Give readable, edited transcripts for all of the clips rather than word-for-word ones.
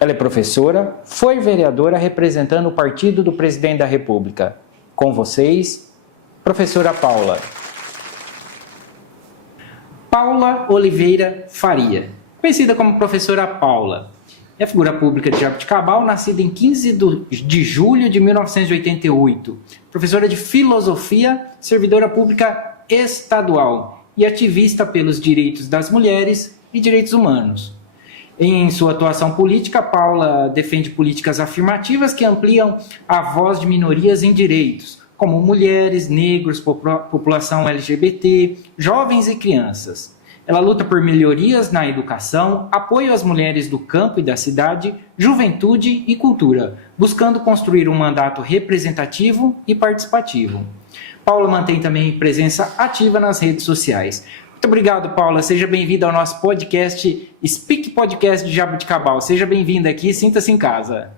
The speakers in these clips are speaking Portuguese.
Ela é professora, foi vereadora representando o partido do presidente da República. Com vocês, professora Paula. Paula Oliveira Faria, conhecida como professora Paula. É figura pública de Jaboticabal, nascida em 15 de julho de 1988. Professora de filosofia, servidora pública estadual e ativista pelos direitos das mulheres e direitos humanos. Em sua atuação política, Paula defende políticas afirmativas que ampliam a voz de minorias em direitos, como mulheres, negros, população LGBT, jovens e crianças. Ela luta por melhorias na educação, apoio às mulheres do campo e da cidade, juventude e cultura, buscando construir um mandato representativo e participativo. Paula mantém também presença ativa nas redes sociais. Muito obrigado, Paula. Seja bem-vinda ao nosso podcast, Speak Podcast de Jaboticabal. Seja bem-vinda aqui, sinta-se em casa.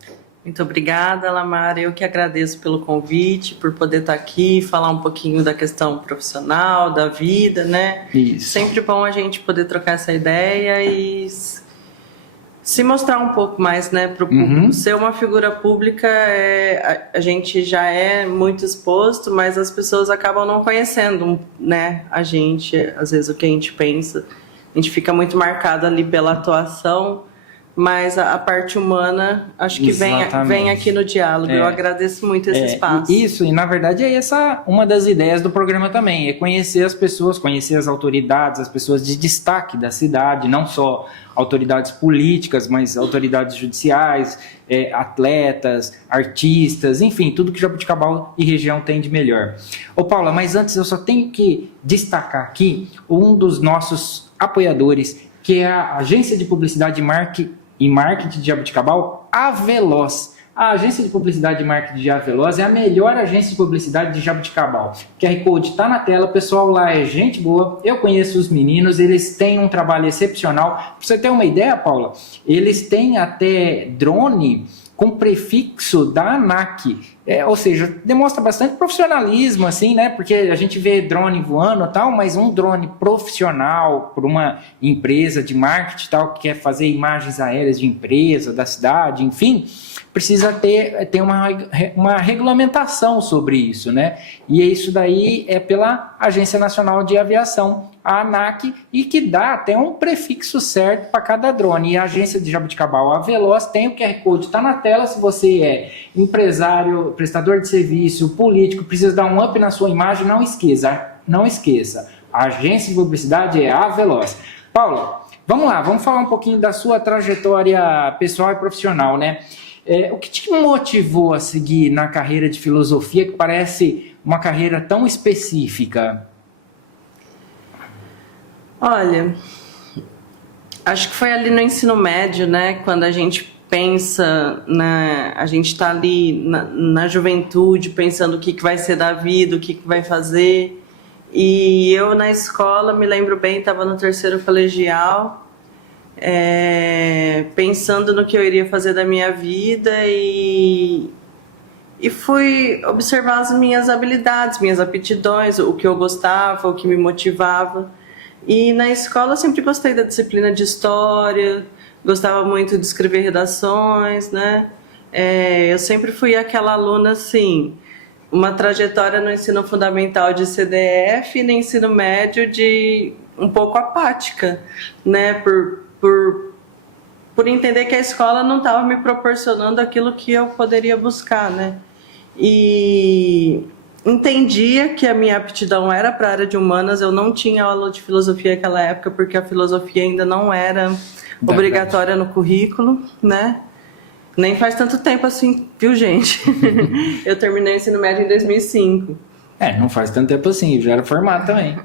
Muito obrigada, Lamar. Eu que agradeço pelo convite, por poder estar aqui, falar um pouquinho da questão profissional, da vida, né? Isso. Sempre bom a gente poder trocar essa ideia e se mostrar um pouco mais, né, para o público. Ser uma figura pública, a gente já é muito exposto, mas as pessoas acabam não conhecendo, né, a gente, às vezes o que a gente pensa. A gente fica muito marcado ali pela atuação, mas a parte humana, acho que vem aqui no diálogo. Eu agradeço muito esse espaço. Isso, e na verdade é essa uma das ideias do programa também, é conhecer as pessoas, conhecer as autoridades, as pessoas de destaque da cidade, não só autoridades políticas, mas autoridades judiciais, atletas, artistas, enfim, tudo que Jaboticabal e região tem de melhor. Ô Paula, mas antes eu só tenho que destacar aqui um dos nossos apoiadores, que é a Agência de Publicidade e Marketing de Jaboticabal, Aveloz. A agência de publicidade e marketing de Aveloz é a melhor agência de publicidade de Jaboticabal. O QR Code está na tela, o pessoal lá é gente boa, eu conheço os meninos, eles têm um trabalho excepcional. Para você ter uma ideia, Paula, eles têm até drone com prefixo da ANAC, ou seja, demonstra bastante profissionalismo, assim, né? Porque a gente vê drone voando e tal, mas um drone profissional por uma empresa de marketing tal, que quer fazer imagens aéreas de empresa, da cidade, enfim, precisa ter uma regulamentação sobre isso, né? E isso daí é pela Agência Nacional de Aviação, a ANAC, e que dá até um prefixo certo para cada drone. E a agência de Jaboticabal, a Veloz, tem o QR Code, está na tela. Se você é empresário, prestador de serviço, político, precisa dar um up na sua imagem, não esqueça. A agência de publicidade é a Veloz. Paula, vamos lá, vamos falar um pouquinho da sua trajetória pessoal e profissional, né? O que te motivou a seguir na carreira de filosofia, que parece uma carreira tão específica? Olha, acho que foi ali no ensino médio, né? Quando a gente pensa, a gente está ali na juventude, pensando o que vai ser da vida, o que vai fazer. E eu na escola, me lembro bem, estava no terceiro colegial, pensando no que eu iria fazer da minha vida e fui observar as minhas habilidades, minhas aptidões, o que eu gostava, o que me motivava. E na escola eu sempre gostei da disciplina de história, gostava muito de escrever redações, né? Eu sempre fui aquela aluna, assim, uma trajetória no ensino fundamental de CDF e no ensino médio de um pouco apática, né? Por entender que a escola não estava me proporcionando aquilo que eu poderia buscar, né? E entendia que a minha aptidão era para a área de humanas. Eu não tinha aula de filosofia naquela época, porque a filosofia ainda não era obrigatória no currículo, né? Nem faz tanto tempo assim, viu, gente? Eu terminei o ensino médio em 2005. Não faz tanto tempo assim, eu já era formado também.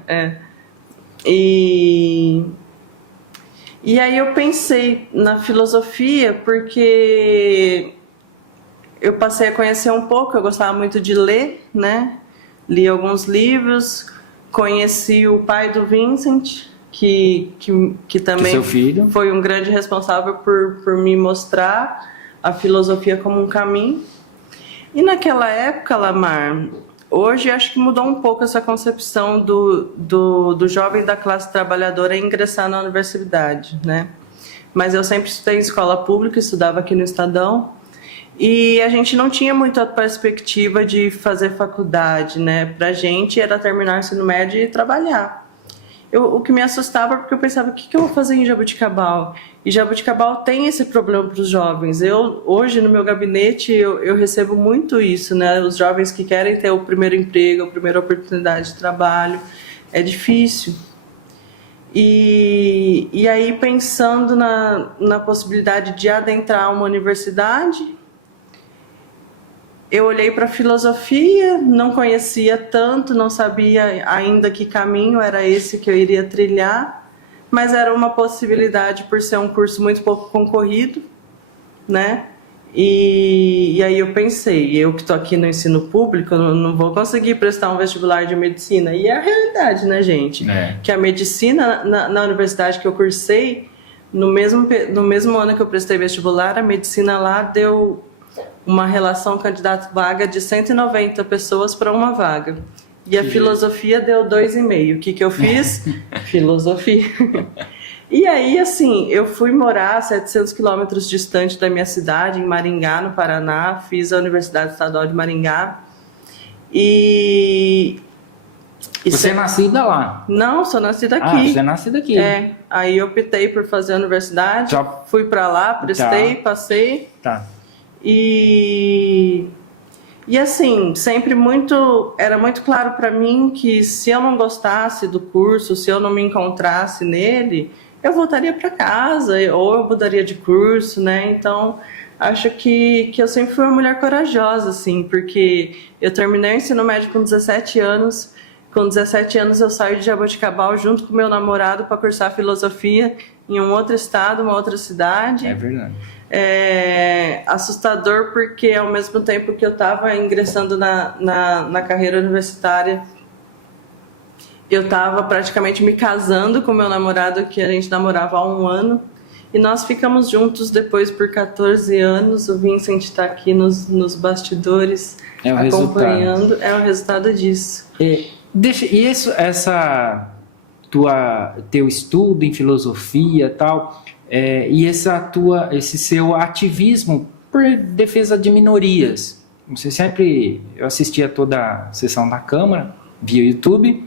E aí eu pensei na filosofia porque eu passei a conhecer um pouco, eu gostava muito de ler, né? Li alguns livros, conheci o pai do Vincent, que também foi um grande responsável por me mostrar a filosofia como um caminho. E naquela época, Lamar, hoje acho que mudou um pouco essa concepção do jovem da classe trabalhadora ingressar na universidade, né? mas eu sempre estudei em escola pública, estudava aqui no Estadão, e a gente não tinha muita perspectiva de fazer faculdade, né? Pra gente era terminar o ensino médio e trabalhar. O que me assustava porque eu pensava, o que eu vou fazer em Jaboticabal? E Jaboticabal tem esse problema para os jovens. Hoje, no meu gabinete, eu recebo muito isso, né? Os jovens que querem ter o primeiro emprego, a primeira oportunidade de trabalho. É difícil. E aí, pensando na possibilidade de adentrar uma universidade, eu olhei para a filosofia, não conhecia tanto, não sabia ainda que caminho era esse que eu iria trilhar, mas era uma possibilidade por ser um curso muito pouco concorrido, né? E aí eu pensei, eu que estou aqui no ensino público, eu não vou conseguir prestar um vestibular de medicina. E é a realidade, né, gente? Que a medicina, na universidade que eu cursei, no mesmo ano que eu prestei vestibular, a medicina lá deu uma relação candidato-vaga de 190 pessoas para uma vaga. E a filosofia deu 2,5. O que eu fiz? Filosofia. E aí, assim, eu fui morar 700 quilômetros distante da minha cidade, em Maringá, no Paraná. Fiz a Universidade Estadual de Maringá. Você é nascida lá? Não, sou nascida aqui. Ah, você é nascida aqui. É. Aí eu optei por fazer a universidade. Fui para lá, prestei, passei. Tá. E assim, sempre era muito claro para mim que se eu não gostasse do curso, se eu não me encontrasse nele, eu voltaria para casa ou eu mudaria de curso, né? Então, acho que eu sempre fui uma mulher corajosa, assim, porque eu terminei o ensino médio com 17 anos. Com 17 anos eu saio de Jaboticabal junto com meu namorado para cursar filosofia em um outro estado, uma outra cidade. É verdade. É assustador porque ao mesmo tempo que eu estava ingressando na carreira universitária, eu estava praticamente me casando com meu namorado, que a gente namorava há 1 ano, e nós ficamos juntos depois por 14 anos. O Vincent está aqui nos bastidores acompanhando. É o resultado disso. Teu estudo em filosofia e tal, e esse seu ativismo por defesa de minorias. Eu assistia toda a sessão da Câmara via YouTube,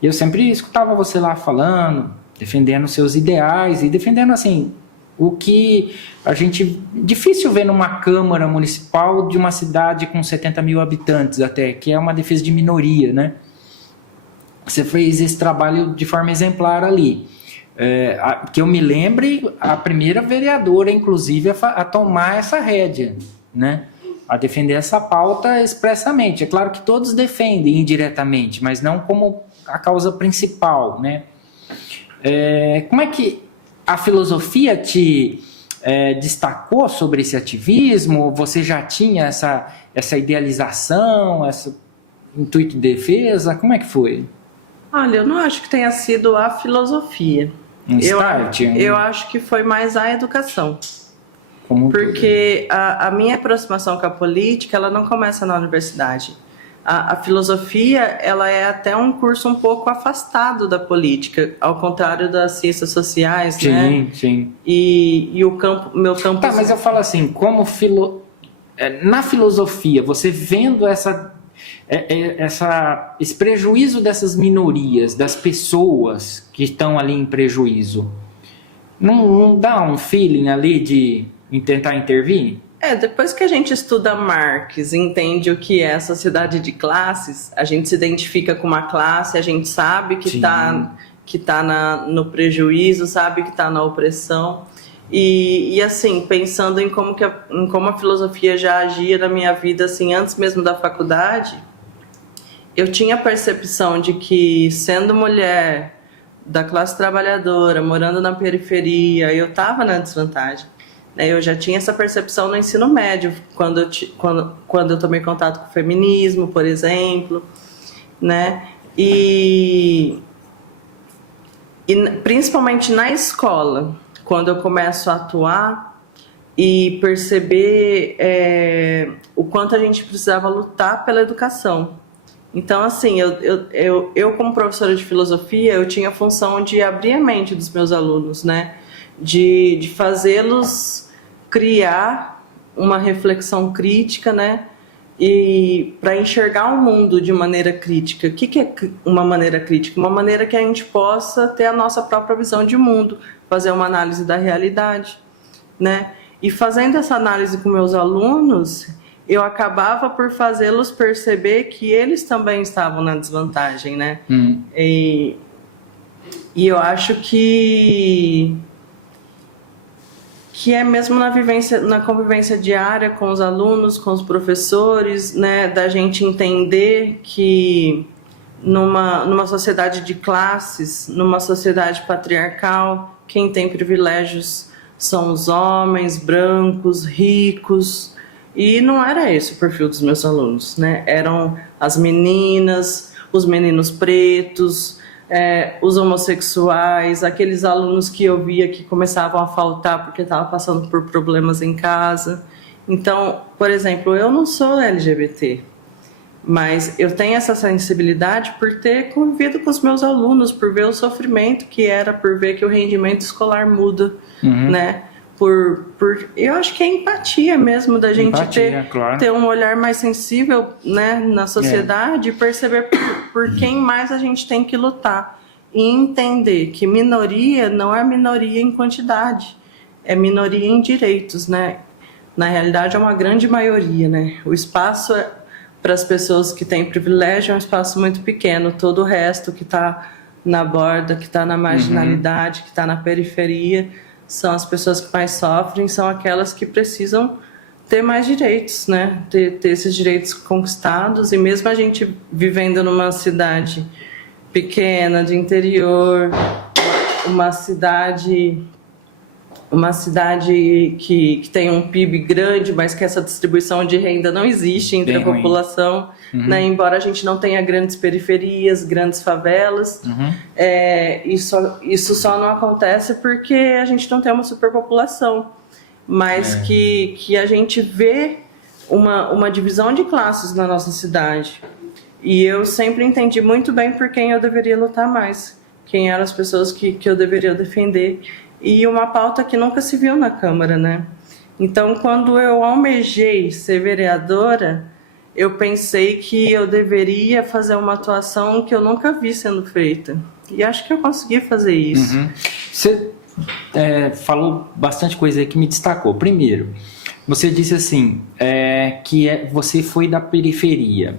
e eu sempre escutava você lá falando, defendendo seus ideais e defendendo assim o que a gente difícil ver numa Câmara Municipal de uma cidade com 70 mil habitantes até, que é uma defesa de minoria, né? Você fez esse trabalho de forma exemplar ali. Que eu me lembre, a primeira vereadora, inclusive, a tomar essa rédea, né? A defender essa pauta expressamente. É claro que todos defendem indiretamente, mas não como a causa principal, né? Como é que a filosofia te destacou sobre esse ativismo? Você já tinha essa idealização, esse intuito de defesa? Como é que foi? Olha, eu não acho que tenha sido a filosofia. Eu acho que foi mais a educação. Porque a minha aproximação com a política, ela não começa na universidade. A filosofia, ela é até um curso um pouco afastado da política, ao contrário das ciências sociais, sim, né? Sim. E meu campo... Tá, mas eu falo assim, na filosofia, você vendo esse prejuízo dessas minorias, das pessoas que estão ali em prejuízo, não dá um feeling ali de tentar intervir? Depois que a gente estuda Marx, entende o que é a sociedade de classes, a gente se identifica com uma classe, a gente sabe que está no prejuízo, sabe que está na opressão. E assim, pensando em como a filosofia já agia na minha vida, assim, antes mesmo da faculdade, eu tinha a percepção de que, sendo mulher da classe trabalhadora, morando na periferia, eu estava na desvantagem. Eu já tinha essa percepção no ensino médio, quando eu tomei contato com o feminismo, por exemplo, né? E principalmente na escola, quando eu começo a atuar e perceber o quanto a gente precisava lutar pela educação. Então, assim, eu como professora de filosofia, eu tinha a função de abrir a mente dos meus alunos, né? de fazê-los criar uma reflexão crítica, né? E para enxergar o mundo de maneira crítica. O que é uma maneira crítica? Uma maneira que a gente possa ter a nossa própria visão de mundo, fazer uma análise da realidade, né? E fazendo essa análise com meus alunos, eu acabava por fazê-los perceber que eles também estavam na desvantagem, né? E eu acho que é mesmo na convivência diária com os alunos, com os professores, né, da gente entender que numa sociedade de classes, numa sociedade patriarcal, quem tem privilégios são os homens brancos, ricos, e não era esse o perfil dos meus alunos, né? Eram as meninas, os meninos pretos, os homossexuais, aqueles alunos que eu via que começavam a faltar porque estavam passando por problemas em casa. Então, por exemplo, eu não sou LGBT, mas eu tenho essa sensibilidade por ter convivido com os meus alunos, por ver o sofrimento que era, por ver que o rendimento escolar muda, né? Eu acho que é empatia mesmo da gente ter um olhar mais sensível, né, na sociedade e perceber por quem mais a gente tem que lutar e entender que minoria não é minoria em quantidade, é minoria em direitos, né? Na realidade é uma grande maioria, né? O espaço para as pessoas que têm privilégio é um espaço muito pequeno, todo o resto que está na borda, que está na marginalidade, que está na periferia, são as pessoas que mais sofrem, são aquelas que precisam ter mais direitos, né? Ter esses direitos conquistados. E mesmo a gente vivendo numa cidade pequena, de interior, uma cidade que tem um PIB grande, mas que essa distribuição de renda não existe entre a população, né? Embora a gente não tenha grandes periferias, grandes favelas, isso só não acontece porque a gente não tem uma superpopulação, mas que a gente vê uma divisão de classes na nossa cidade. E eu sempre entendi muito bem por quem eu deveria lutar mais, quem eram as pessoas que eu deveria defender. E uma pauta que nunca se viu na Câmara, né? Então, quando eu almejei ser vereadora, eu pensei que eu deveria fazer uma atuação que eu nunca vi sendo feita. E acho que eu consegui fazer isso. Você falou bastante coisa aí que me destacou. Primeiro, você disse assim, você foi da periferia.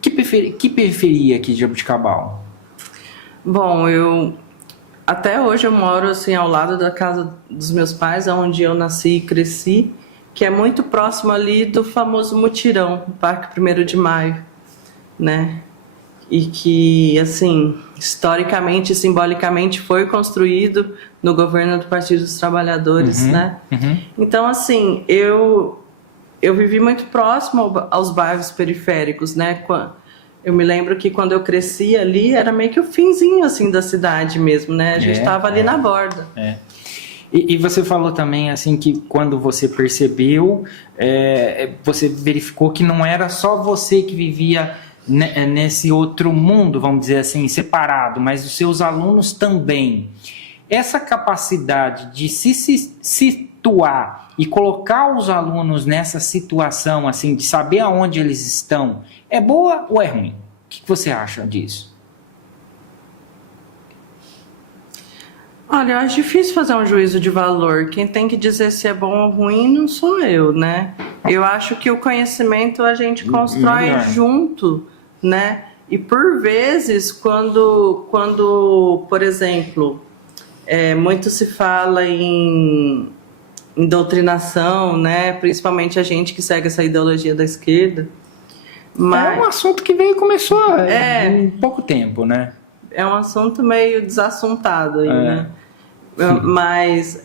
Que periferia aqui de Jaboticabal? Bom, até hoje eu moro assim ao lado da casa dos meus pais, onde eu nasci e cresci, que é muito próximo ali do famoso Mutirão, o Parque 1º de Maio, né? E que, assim, historicamente e simbolicamente foi construído no governo do Partido dos Trabalhadores, né? Então, assim, eu vivi muito próximo aos bairros periféricos, né? Eu me lembro que quando eu cresci ali, era meio que o finzinho, assim, da cidade mesmo, né? A gente estava ali na borda. E você falou também, assim, que quando você percebeu, você verificou que não era só você que vivia nesse outro mundo, vamos dizer assim, separado, mas os seus alunos também. Essa capacidade de se situar e colocar os alunos nessa situação, assim, de saber aonde eles estão, é boa ou é ruim? O que você acha disso? Olha, eu acho difícil fazer um juízo de valor. Quem tem que dizer se é bom ou ruim não sou eu, né? Eu acho que o conhecimento a gente constrói junto, né? E por vezes, quando por exemplo, muito se fala em doutrinação, né? Principalmente a gente que segue essa ideologia da esquerda. Mas é um assunto que começou há pouco tempo, né? É um assunto meio desassuntado aí, né? Mas,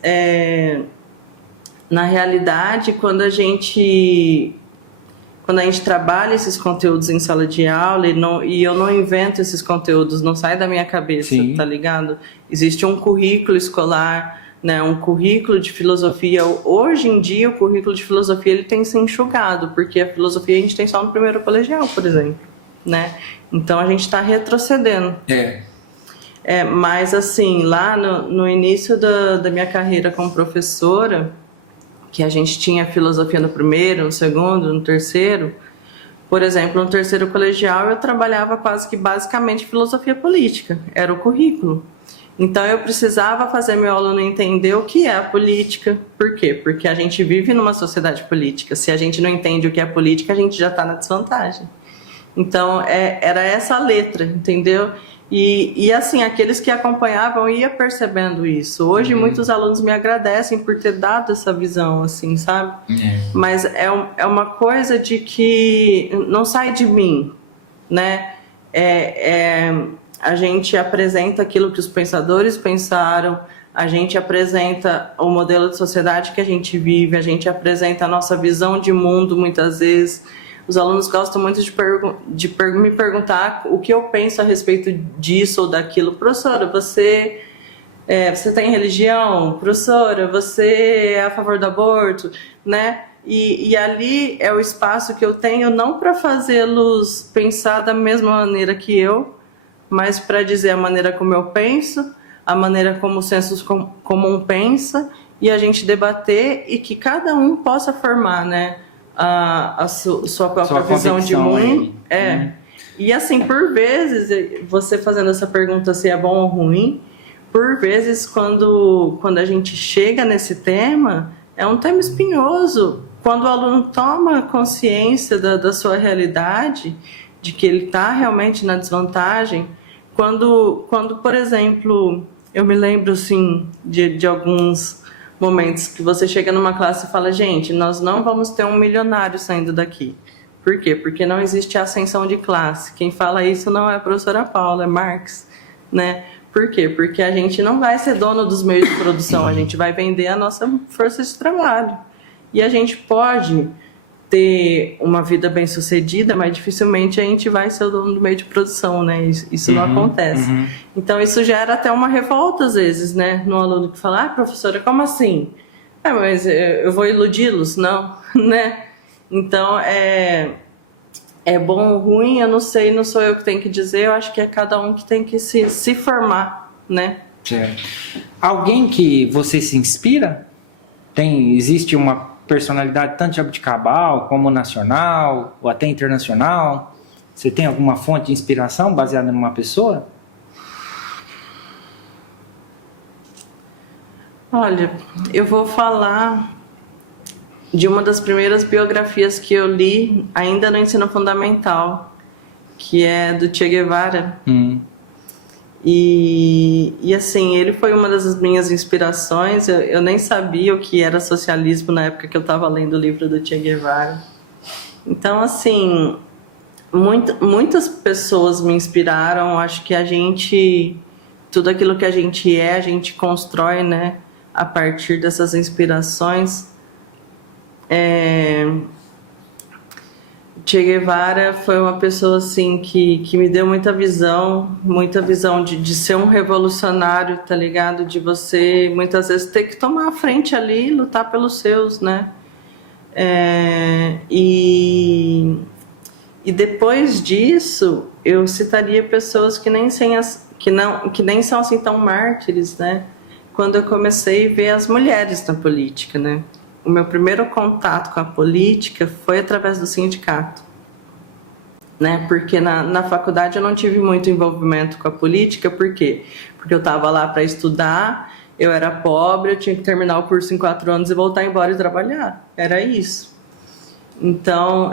na realidade, quando a gente trabalha esses conteúdos em sala de aula e eu não invento esses conteúdos, não sai da minha cabeça, tá ligado? Existe um currículo escolar, né, um currículo de filosofia. Hoje em dia, o currículo de filosofia ele tem se enxugado, porque a filosofia a gente tem só no primeiro colegial, por exemplo, né? Então, a gente está retrocedendo. Mas assim, lá no início da minha carreira como professora, que a gente tinha filosofia no primeiro, no segundo, no terceiro, por exemplo, no terceiro colegial eu trabalhava quase que basicamente filosofia política, era o currículo. Então eu precisava fazer meu aluno entender o que é a política. Por quê? Porque a gente vive numa sociedade política. Se a gente não entende o que é política, a gente já está na desvantagem. Então era essa a letra, entendeu? E assim, aqueles que acompanhavam iam percebendo isso. Hoje muitos alunos me agradecem por ter dado essa visão, assim, sabe? Mas é uma coisa de que não sai de mim, né? A gente apresenta aquilo que os pensadores pensaram, a gente apresenta o modelo de sociedade que a gente vive, a gente apresenta a nossa visão de mundo muitas vezes. Os alunos gostam muito de me perguntar o que eu penso a respeito disso ou daquilo. Professora, você tem religião? Professora, você é a favor do aborto? Né? E ali é o espaço que eu tenho não para fazê-los pensar da mesma maneira que eu, mas para dizer a maneira como eu penso, a maneira como o senso comum pensa, e a gente debater e que cada um possa formar, né, a sua própria visão de mundo. E assim, por vezes, você fazendo essa pergunta se é bom ou ruim, por vezes quando a gente chega nesse tema, é um tema espinhoso. Quando o aluno toma consciência da sua realidade, de que ele está realmente na desvantagem, quando, por exemplo, eu me lembro assim, de alguns momentos que você chega numa classe e fala, gente, nós não vamos ter um milionário saindo daqui. Por quê? Porque não existe ascensão de classe. Quem fala isso não é a professora Paula, é Marx, né? Por quê? Porque a gente não vai ser dono dos meios de produção, a gente vai vender a nossa força de trabalho. E a gente pode ter uma vida bem-sucedida, mas dificilmente a gente vai ser o dono do meio de produção, né? Isso não acontece. Então, isso gera até uma revolta, às vezes, né? No aluno que fala, professora, como assim? Mas eu vou iludi-los? Não, né? Então, é bom ou ruim, eu não sei, não sou eu que tenho que dizer, eu acho que é cada um que tem que se formar, né? Certo. Alguém que você se inspira? Existe uma personalidade tanto jabuticabal como nacional ou até internacional? Você tem alguma fonte de inspiração baseada numa pessoa? Olha, eu vou falar de uma das primeiras biografias que eu li ainda no ensino fundamental, que é do Che Guevara. E assim, ele foi uma das minhas inspirações. Eu nem sabia o que era socialismo na época que eu estava lendo o livro do Che Guevara. Então, assim, muitas pessoas me inspiraram. Acho que tudo aquilo que a gente constrói, né, a partir dessas inspirações. Che Guevara foi uma pessoa assim que me deu muita visão de ser um revolucionário, tá ligado? De você muitas vezes ter que tomar a frente ali e lutar pelos seus, né? E depois disso eu citaria pessoas que nem são assim tão mártires, né? Quando eu comecei a ver as mulheres na política, né? O meu primeiro contato com a política foi através do sindicato, né? Porque na faculdade eu não tive muito envolvimento com a política. Por quê? Porque eu estava lá para estudar, eu era pobre, eu tinha que terminar o curso em 4 anos e voltar embora e trabalhar. Era isso. Então,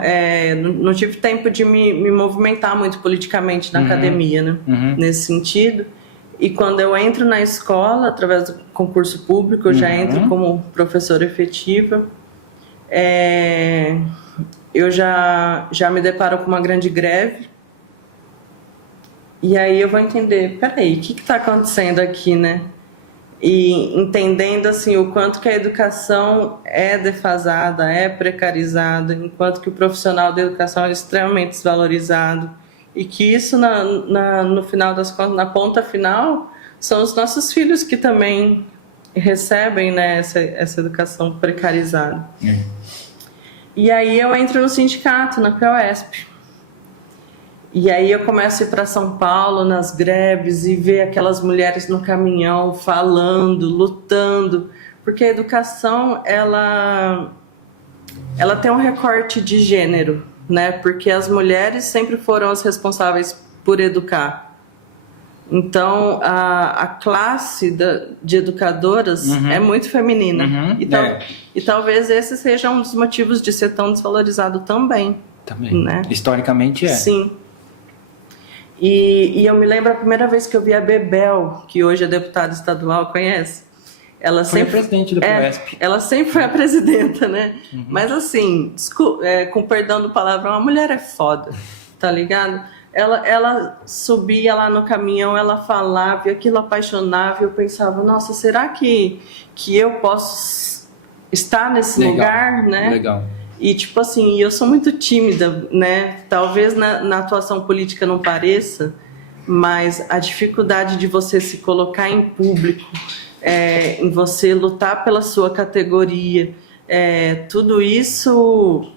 não tive tempo de me movimentar muito politicamente na academia, né? Nesse sentido. E quando eu entro na escola, através do concurso público, eu já entro como professora efetiva. Eu já me deparo com uma grande greve. E aí eu vou entender, peraí, o que está acontecendo aqui, né? E entendendo assim, o quanto que a educação é defasada, é precarizada, enquanto que o profissional da educação é extremamente desvalorizado. E que isso, no final das contas, na ponta final, são os nossos filhos que também recebem, né, essa educação precarizada. É. E aí eu entro no sindicato, na POSP. E aí eu começo a ir para São Paulo nas greves e ver aquelas mulheres no caminhão falando, lutando, porque a educação ela tem um recorte de gênero, né? Porque as mulheres sempre foram as responsáveis por educar. Então a classe de educadoras é muito feminina. E talvez esse seja um dos motivos de ser tão desvalorizado também. Também. Né? Historicamente é. Sim. E eu me lembro a primeira vez que eu vi a Bebel, que hoje é deputada estadual, conhece? Ela Foi sempre a presidente do PROESP. Ela sempre foi a presidenta, né? Mas assim, com perdão do palavrão, a mulher é foda, tá ligado? Ela subia lá no caminhão, ela falava, e aquilo apaixonava, e eu pensava, nossa, será que eu posso estar nesse lugar, né? Legal. E tipo assim, eu sou muito tímida, né? Talvez na atuação política não pareça, mas a dificuldade de você se colocar em público, em você lutar pela sua categoria, tudo isso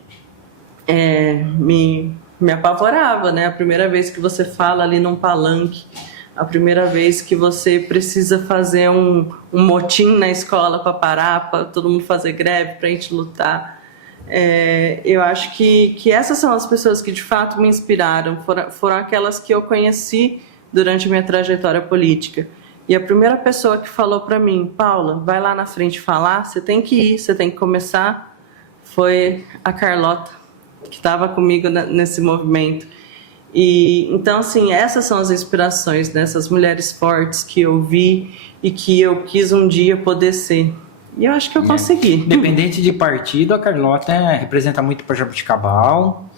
me apavorava, né? A primeira vez que você fala ali num palanque, a primeira vez que você precisa fazer um motim na escola para parar, para todo mundo fazer greve, para a gente lutar. Eu acho que essas são as pessoas que de fato me inspiraram, foram aquelas que eu conheci durante a minha trajetória política. E a primeira pessoa que falou para mim, Paula, vai lá na frente falar, você tem que ir, você tem que começar, foi a Carlota, que estava comigo nesse movimento. E então, assim, essas são as inspirações dessas mulheres fortes que eu vi e que eu quis um dia poder ser. E eu acho que eu consegui. Independente de partido, a Carlota representa muito para Jaboticabal,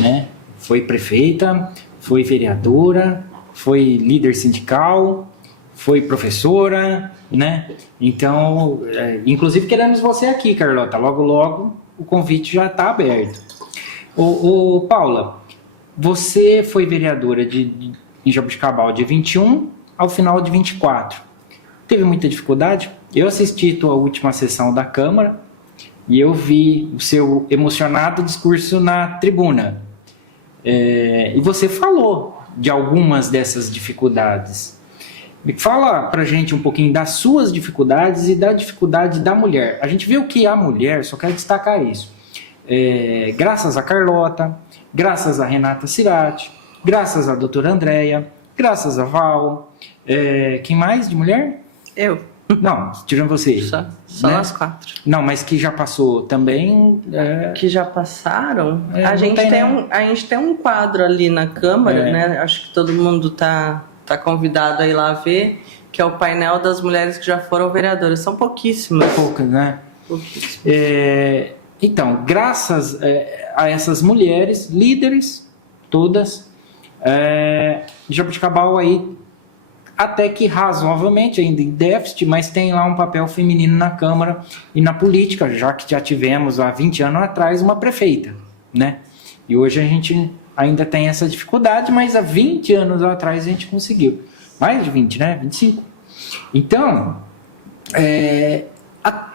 né? Foi prefeita, foi vereadora, foi líder sindical, foi professora, né? Então, inclusive queremos você aqui, Carlota. Logo, logo o convite já está aberto. Paula, você foi vereadora em Jaboticabal de 21 ao final de 24. Teve muita dificuldade? Eu assisti tua última sessão da Câmara e eu vi o seu emocionado discurso na tribuna. E você falou de algumas dessas dificuldades. Fala pra gente um pouquinho das suas dificuldades e da dificuldade da mulher. A gente viu que a mulher, só quero destacar isso, graças a Carlota, graças a Renata Cirati, graças à doutora Andréia, graças a Val, quem mais de mulher? Eu. Não, tirando você. Só né? nós 4. Não, mas que já passou também. Que já passaram? A gente tem um quadro ali na Câmara, né? Acho que todo mundo tá convidado a ir lá ver, que é o painel das mulheres que já foram vereadoras. São pouquíssimas. Poucas, né? Pouquíssimas. Então, graças a essas mulheres, líderes, todas, Jaboticabal aí, até que razoavelmente, ainda em déficit, mas tem lá um papel feminino na Câmara e na política, já que já tivemos há 20 anos atrás uma prefeita, né? E hoje a gente ainda tem essa dificuldade, mas há 20 anos atrás a gente conseguiu. Mais de 20, né? 25. Então,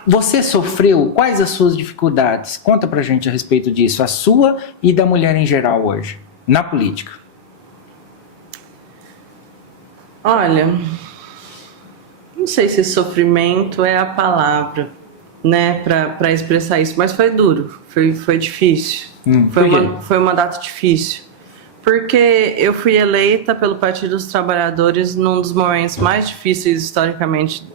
você sofreu, quais as suas dificuldades? Conta pra gente a respeito disso, a sua e da mulher em geral hoje, na política. Olha, não sei se sofrimento é a palavra, né, para expressar isso, mas foi duro, foi difícil, foi um mandato difícil, porque eu fui eleita pelo Partido dos Trabalhadores num dos momentos mais difíceis historicamente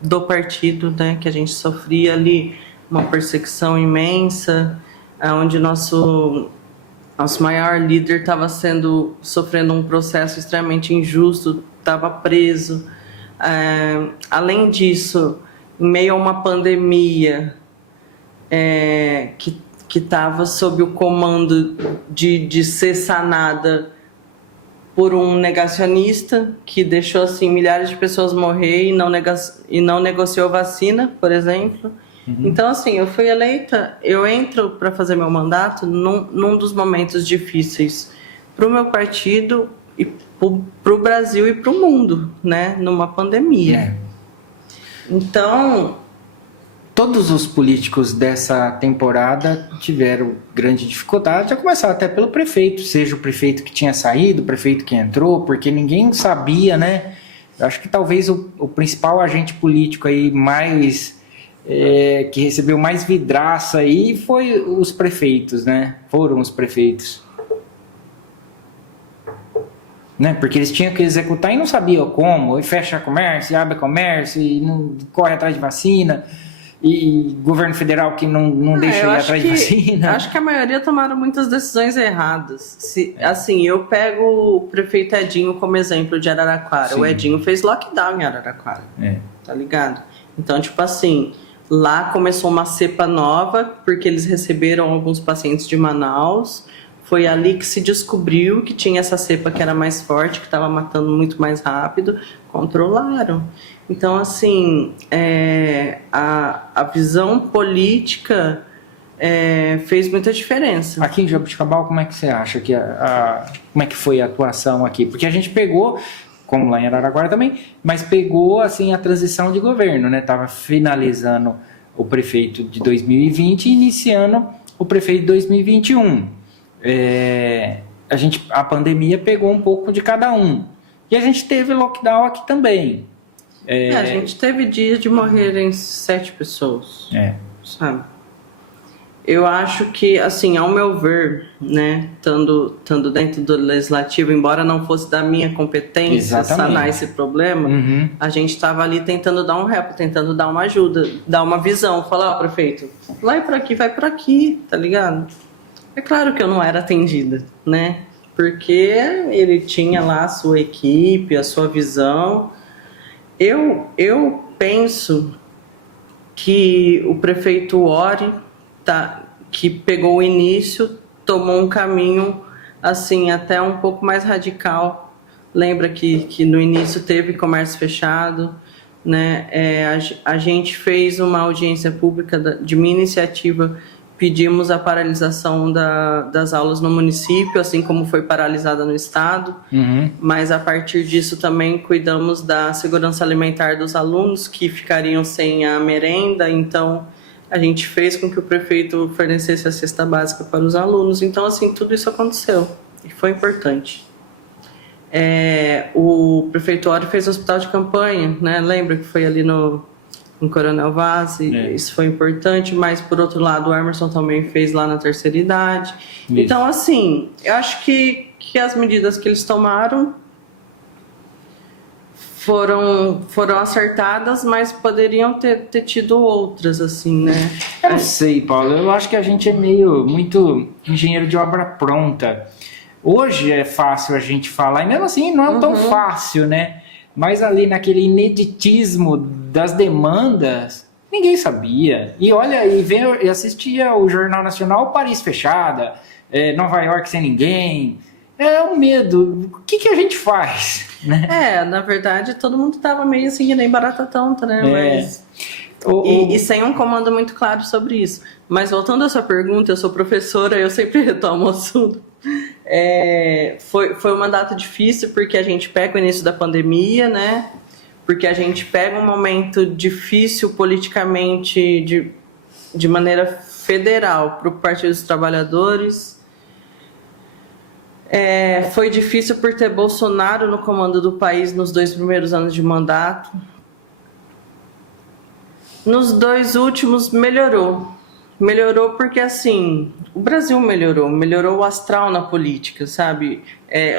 do partido, né, que a gente sofria ali uma perseguição imensa, onde nosso maior líder estava sofrendo um processo extremamente injusto, estava preso. Além disso, em meio a uma pandemia que estava sob o comando de ser sanada por um negacionista que deixou assim milhares de pessoas morrer e não negociou vacina, por exemplo. Então, assim, eu fui eleita, eu entro para fazer meu mandato num dos momentos difíceis para o meu partido e para o Brasil e para o mundo, né? Numa pandemia. Então, Todos os políticos dessa temporada tiveram grande dificuldade, a começar até pelo prefeito, seja o prefeito que tinha saído, o prefeito que entrou, porque ninguém sabia, né? Eu acho que talvez o principal agente político aí mais que recebeu mais vidraça aí foi os prefeitos, né? Foram os prefeitos. Né? Porque eles tinham que executar e não sabiam como, e fecha comércio, e abre comércio, e não corre atrás de vacina. E governo federal que não deixa ir atrás de vacina. Acho que a maioria tomaram muitas decisões erradas. Assim, eu pego o prefeito Edinho como exemplo de Araraquara. Sim. O Edinho fez lockdown em Araraquara. Tá ligado? Então, tipo assim, lá começou uma cepa nova, porque eles receberam alguns pacientes de Manaus. Foi ali que se descobriu que tinha essa cepa que era mais forte, que estava matando muito mais rápido. Controlaram. Então, assim, a visão política fez muita diferença. Aqui em Jaboticabal, como é que você acha que como é que foi a atuação aqui? Porque a gente pegou, como lá em Araraquara também, mas pegou assim a transição de governo, né? Tava finalizando o prefeito de 2020 e iniciando o prefeito de 2021. A pandemia pegou um pouco de cada um. E a gente teve lockdown aqui também. A gente teve dias de morrerem 7 pessoas. Sabe? Eu acho que, assim, ao meu ver, né, estando dentro do legislativo, embora não fosse da minha competência sanar esse problema, a gente estava ali tentando dar um rep, tentando dar uma ajuda, dar uma visão, falar, prefeito, vai por aqui, tá ligado? É claro que eu não era atendida, né? Porque ele tinha lá a sua equipe, a sua visão. Eu penso que o prefeito Ori, que pegou o início, tomou um caminho assim até um pouco mais radical. Lembra que no início teve comércio fechado, né? A gente fez uma audiência pública de minha iniciativa. Pedimos a paralisação das aulas no município, assim como foi paralisada no estado, mas a partir disso também cuidamos da segurança alimentar dos alunos que ficariam sem a merenda, então a gente fez com que o prefeito fornecesse a cesta básica para os alunos, então assim, tudo isso aconteceu e foi importante. O prefeito Ori fez o hospital de campanha, né? Lembra que foi ali em Coronel Vaz, isso foi importante, mas por outro lado o Emerson também fez lá na terceira idade. Isso. Então, assim, eu acho que as medidas que eles tomaram foram acertadas, mas poderiam ter tido outras, assim, né? Eu não sei, Paulo, eu acho que a gente é muito engenheiro de obra pronta. Hoje é fácil a gente falar, e mesmo assim não é tão fácil, né? Mas ali naquele ineditismo das demandas, ninguém sabia. E olha, e assistia o Jornal Nacional, Paris fechada, Nova York sem ninguém. É um medo. O que a gente faz? Né? Na verdade, todo mundo estava meio assim, que nem barata tonta, né? Mas... E sem um comando muito claro sobre isso. Mas voltando à sua pergunta, eu sou professora, eu sempre retomo o assunto. Foi um mandato difícil porque a gente pega o início da pandemia, né? Porque a gente pega um momento difícil politicamente de maneira federal para o Partido dos Trabalhadores. Foi difícil por ter Bolsonaro no comando do país nos 2 primeiros anos de mandato. Nos 2 últimos melhorou. Melhorou porque, assim, o Brasil melhorou o astral na política, sabe?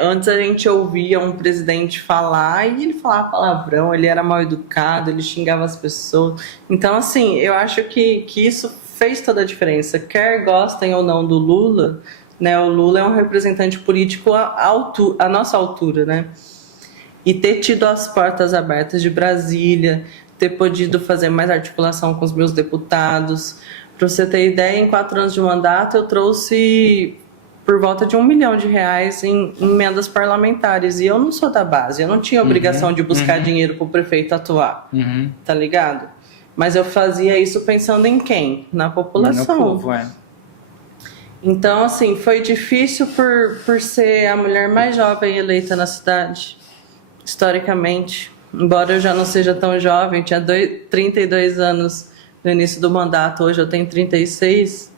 Antes a gente ouvia um presidente falar e ele falava palavrão, ele era mal educado, ele xingava as pessoas. Então, assim, eu acho que isso fez toda a diferença. Quer gostem ou não do Lula, né? O Lula é um representante político à nossa altura, né? E ter tido as portas abertas de Brasília, ter podido fazer mais articulação com os meus deputados. Para você ter ideia, em 4 anos de mandato eu trouxe por volta de R$1 milhão em emendas parlamentares. E eu não sou da base, eu não tinha obrigação de buscar dinheiro para o prefeito atuar, tá ligado? Mas eu fazia isso pensando em quem? Na população. No povo, Então, assim, foi difícil por ser a mulher mais jovem eleita na cidade, historicamente. Embora eu já não seja tão jovem, tinha 32 anos no início do mandato, hoje eu tenho 36,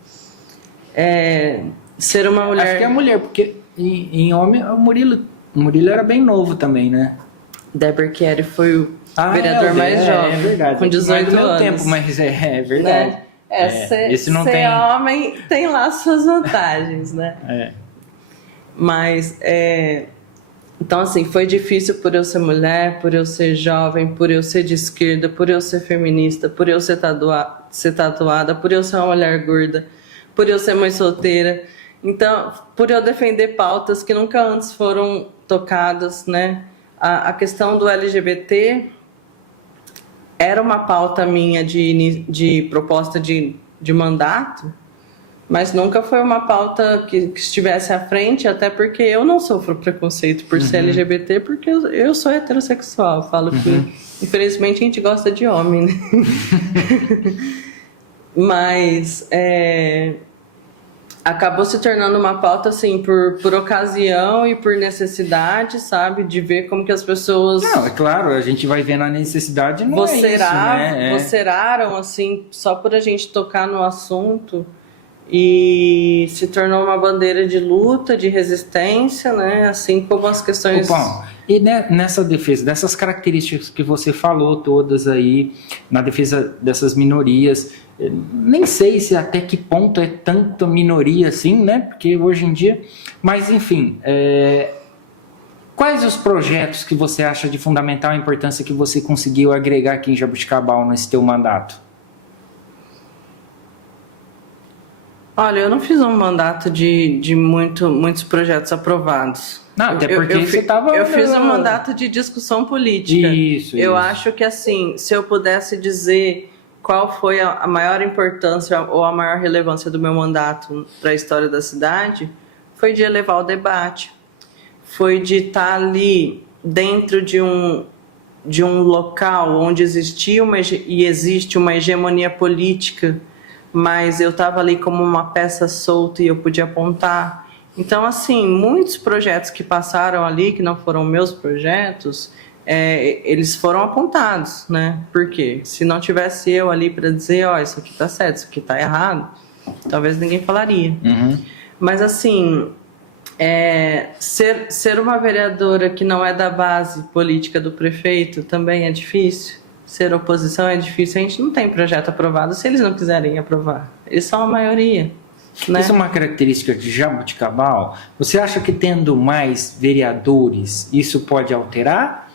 ser uma mulher... Acho que é a mulher, porque em homem, o Murilo era bem novo também, né? Débora Chieri foi o vereador mais jovem, é verdade, com 18 não é do meu anos. tempo, mas é verdade. Né? Esse não ser tem... homem tem lá suas vantagens, né? Mas, então assim, foi difícil por eu ser mulher, por eu ser jovem, por eu ser de esquerda, por eu ser feminista, por eu ser tatuada, por eu ser uma mulher gorda, por eu ser mãe solteira. Então, por eu defender pautas que nunca antes foram tocadas, né? A questão do LGBT era uma pauta minha de proposta de mandato, mas nunca foi uma pauta que estivesse à frente, até porque eu não sofro preconceito por ser LGBT, porque eu sou heterossexual. Eu falo que, infelizmente, a gente gosta de homem, né? Mas acabou se tornando uma pauta, assim, por ocasião e por necessidade, sabe? De ver como que as pessoas... Não, é claro, a gente vai vendo a necessidade, não é isso, né? Voceraram, assim, só por a gente tocar no assunto, e se tornou uma bandeira de luta, de resistência, né? Assim como as questões... E nessa defesa, dessas características que você falou todas aí, na defesa dessas minorias, nem sei se até que ponto é tanta minoria assim, né? Porque hoje em dia... Mas, enfim, quais os projetos que você acha de fundamental importância que você conseguiu agregar aqui em Jaboticabal nesse teu mandato? Olha, eu não fiz um mandato de muitos projetos aprovados. Não, até porque você estava... Eu fiz um mandato de discussão política. Isso. Eu acho que, assim, se eu pudesse dizer qual foi a maior importância ou a maior relevância do meu mandato para a história da cidade, foi de elevar o debate. Foi de estar ali dentro de um local onde existia e existe uma hegemonia política, mas eu estava ali como uma peça solta e eu podia apontar. Então, assim, muitos projetos que passaram ali, que não foram meus projetos, eles foram apontados, né? Por quê? Se não tivesse eu ali para dizer, isso aqui está certo, isso aqui está errado, talvez ninguém falaria. Mas, assim, ser uma vereadora que não é da base política do prefeito também é difícil. Ser oposição é difícil. A gente não tem projeto aprovado se eles não quiserem aprovar. Eles são a maioria. Né? Isso é uma característica de Jaboticabal? Você acha que tendo mais vereadores, isso pode alterar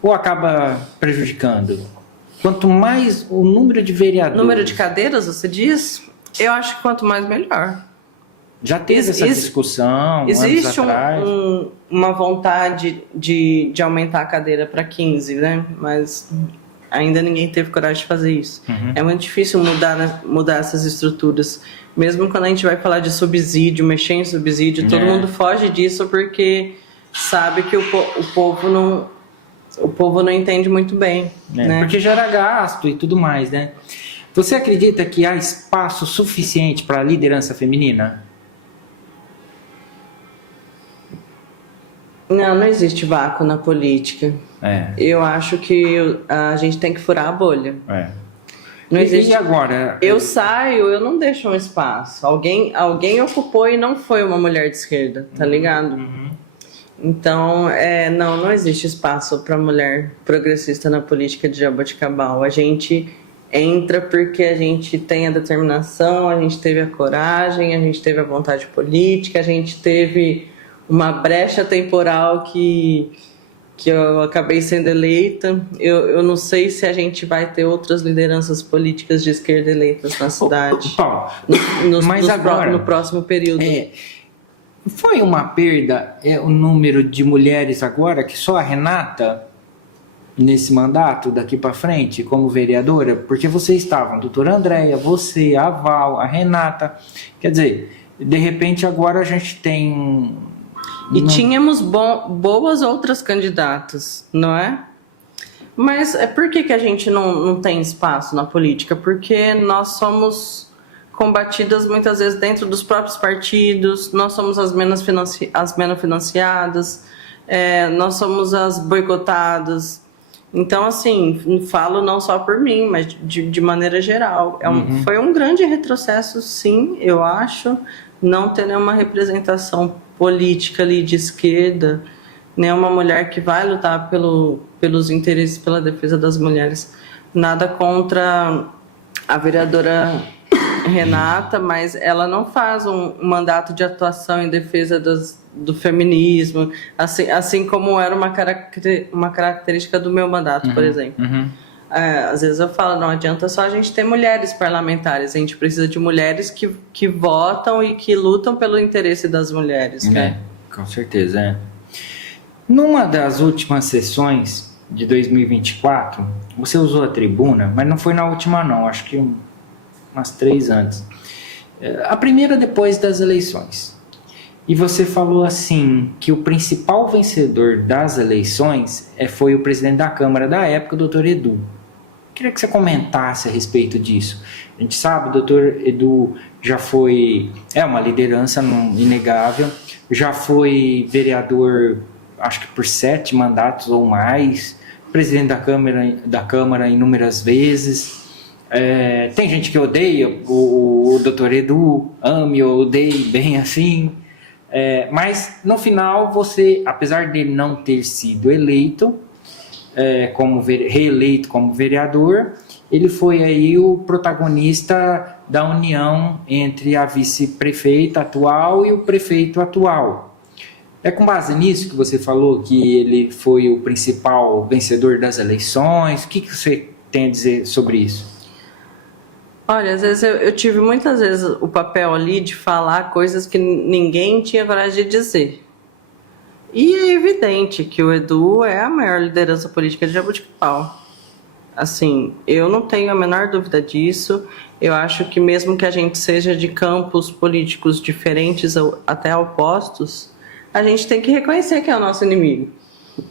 ou acaba prejudicando? Quanto mais o número de vereadores... Número de cadeiras, você diz? Eu acho que quanto mais, melhor. Já teve essa discussão existe anos atrás? Uma vontade de aumentar a cadeira para 15, né? Mas ainda ninguém teve coragem de fazer isso. É muito difícil mudar essas estruturas. Mesmo quando a gente vai falar de subsídio, mexer em subsídio, todo mundo foge disso porque sabe que o povo não entende muito bem. Né? Porque gera gasto e tudo mais, né? Você acredita que há espaço suficiente para a liderança feminina? Não existe vácuo na política. Eu acho que a gente tem que furar a bolha. Não existe... E agora? Eu saio, eu não deixo um espaço. Alguém ocupou e não foi uma mulher de esquerda, tá ligado? Então, não existe espaço para mulher progressista na política de Jaboticabal. A gente entra porque a gente tem a determinação, a gente teve a coragem, a gente teve a vontade política, a gente teve uma brecha temporal que eu acabei sendo eleita. Eu não sei se a gente vai ter outras lideranças políticas de esquerda eleitas na cidade. No próximo período. Foi uma perda o número de mulheres agora, que só a Renata, nesse mandato, daqui para frente, como vereadora? Porque vocês estavam, a doutora Andréia, você, a Val, a Renata. Quer dizer, de repente agora a gente tem... tínhamos boas outras candidatas, não é? Mas por que a gente não tem espaço na política? Porque nós somos combatidas muitas vezes dentro dos próprios partidos, nós somos as menos financiadas, nós somos as boicotadas. Então, assim, falo não só por mim, mas de maneira geral. Foi um grande retrocesso, sim, eu acho, não ter nenhuma representação política ali de esquerda, nenhuma mulher que vai lutar pelos interesses, pela defesa das mulheres. Nada contra a vereadora Renata, mas ela não faz um mandato de atuação em defesa do feminismo, assim como era uma característica do meu mandato, por exemplo. Às vezes eu falo, não adianta só a gente ter mulheres parlamentares, a gente precisa de mulheres que votam e que lutam pelo interesse das mulheres. Né? Com certeza, Numa das últimas sessões de 2024, você usou a tribuna, mas não foi na última não, acho que umas 3 antes. A primeira depois das eleições. E você falou assim, que o principal vencedor das eleições foi o presidente da Câmara da época, o doutor Edu. Queria que você comentasse a respeito disso. A gente sabe, o doutor Edu já foi, uma liderança inegável, já foi vereador, acho que por 7 mandatos ou mais, presidente da Câmara inúmeras vezes. Tem gente que odeia o Dr. Edu, ame ou odeie, bem assim. Mas no final, você, apesar dele não ter sido eleito, reeleito como vereador, ele foi aí o protagonista da união entre a vice-prefeita atual e o prefeito atual. É com base nisso que você falou que ele foi o principal vencedor das eleições? O que você tem a dizer sobre isso? Olha, às vezes eu tive muitas vezes o papel ali de falar coisas que ninguém tinha coragem de dizer. E é evidente que o Edu é a maior liderança política de Jaboticabal. Assim, eu não tenho a menor dúvida disso. Eu acho que mesmo que a gente seja de campos políticos diferentes ou até opostos, a gente tem que reconhecer que é o nosso inimigo.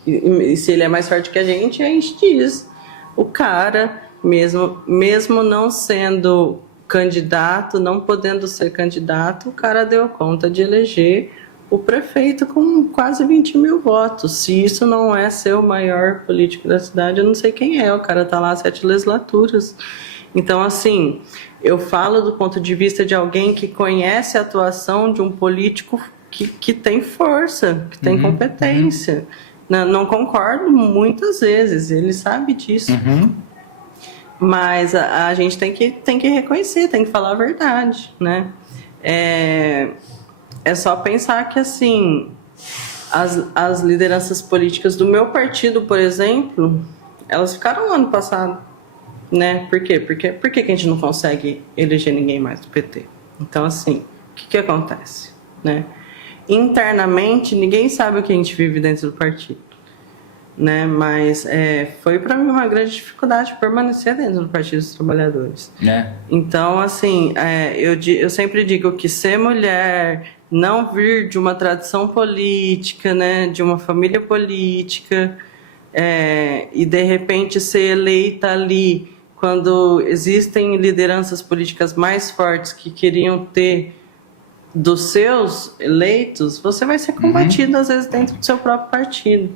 E se ele é mais forte que a gente diz. O cara, mesmo não sendo candidato, não podendo ser candidato, o cara deu conta de eleger o prefeito com quase 20 mil votos. Se isso não é ser o maior político da cidade, eu não sei quem é. O cara tá lá 7 legislaturas. Então, assim, eu falo do ponto de vista de alguém que conhece a atuação de um político que tem força, que tem competência. Não concordo muitas vezes, ele sabe disso. Mas a gente tem que reconhecer, tem que falar a verdade, né? É só pensar que, assim, as lideranças políticas do meu partido, por exemplo, elas ficaram no ano passado, né? Por quê? Por que a gente não consegue eleger ninguém mais do PT? Então, assim, o que acontece, né? Internamente, ninguém sabe o que a gente vive dentro do partido, né? Mas foi para mim uma grande dificuldade permanecer dentro do Partido dos Trabalhadores. Então, assim, eu sempre digo que ser mulher, não vir de uma tradição política, né, de uma família política, e de repente ser eleita ali quando existem lideranças políticas mais fortes que queriam ter dos seus eleitos, você vai ser combatido às vezes dentro do seu próprio partido.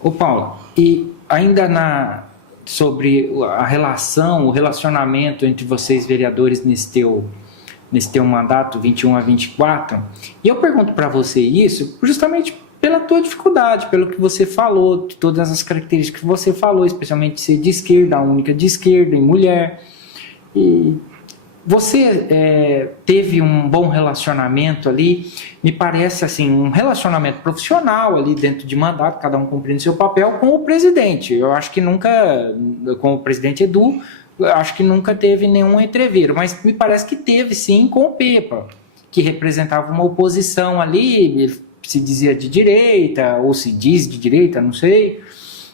Ô Paula, e ainda sobre a relação, o relacionamento entre vocês vereadores nesse teu mandato 21 a 24, e eu pergunto para você isso justamente pela tua dificuldade, pelo que você falou, de todas as características que você falou, especialmente ser de esquerda, a única de esquerda e mulher. E você teve um bom relacionamento ali, me parece assim, um relacionamento profissional ali dentro de mandato, cada um cumprindo seu papel com o presidente. Eu acho que nunca, com o presidente Edu, eu acho que nunca teve nenhum entreveiro, mas me parece que teve sim com o Pepa, que representava uma oposição ali, ele se dizia de direita, ou se diz de direita, não sei,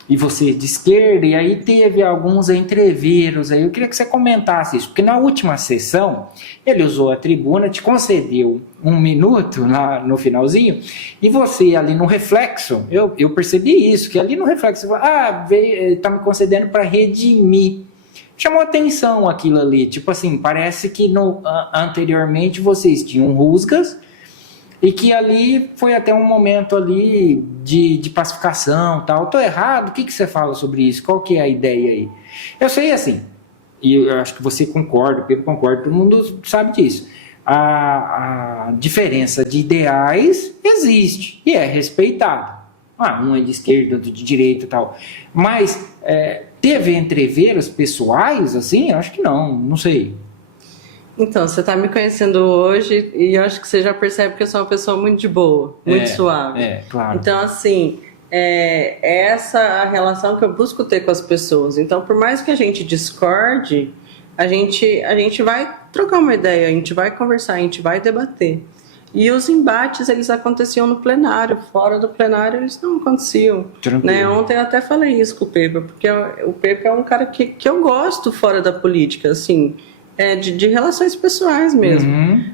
e você de esquerda, e aí teve alguns entreveros aí. Eu queria que você comentasse isso, porque na última sessão ele usou a tribuna, te concedeu 1 minuto no finalzinho, e você ali no reflexo, eu percebi isso, que ali no reflexo você falou, tá me concedendo para redimir. Chamou atenção aquilo ali, tipo assim, parece que anteriormente vocês tinham rusgas, e que ali foi até um momento ali de pacificação, tal. Tô errado? O que você fala sobre isso? Qual que é a ideia aí? Eu sei assim, e eu acho que você concorda, o Pedro concorda, todo mundo sabe disso. A diferença de ideais existe e é respeitada. Um é de esquerda, outro de direita e tal. Mas teve entreveros pessoais, assim? Acho que não sei. Então, você está me conhecendo hoje e eu acho que você já percebe que eu sou uma pessoa muito de boa, muito suave. Claro. Então, assim, é essa a relação que eu busco ter com as pessoas. Então, por mais que a gente discorde, a gente vai trocar uma ideia, a gente vai conversar, a gente vai debater. E os embates, eles aconteciam no plenário. Fora do plenário, eles não aconteciam. Né? Ontem eu até falei isso com o Pepe, porque o Pepe é um cara que eu gosto fora da política, assim, de relações pessoais mesmo.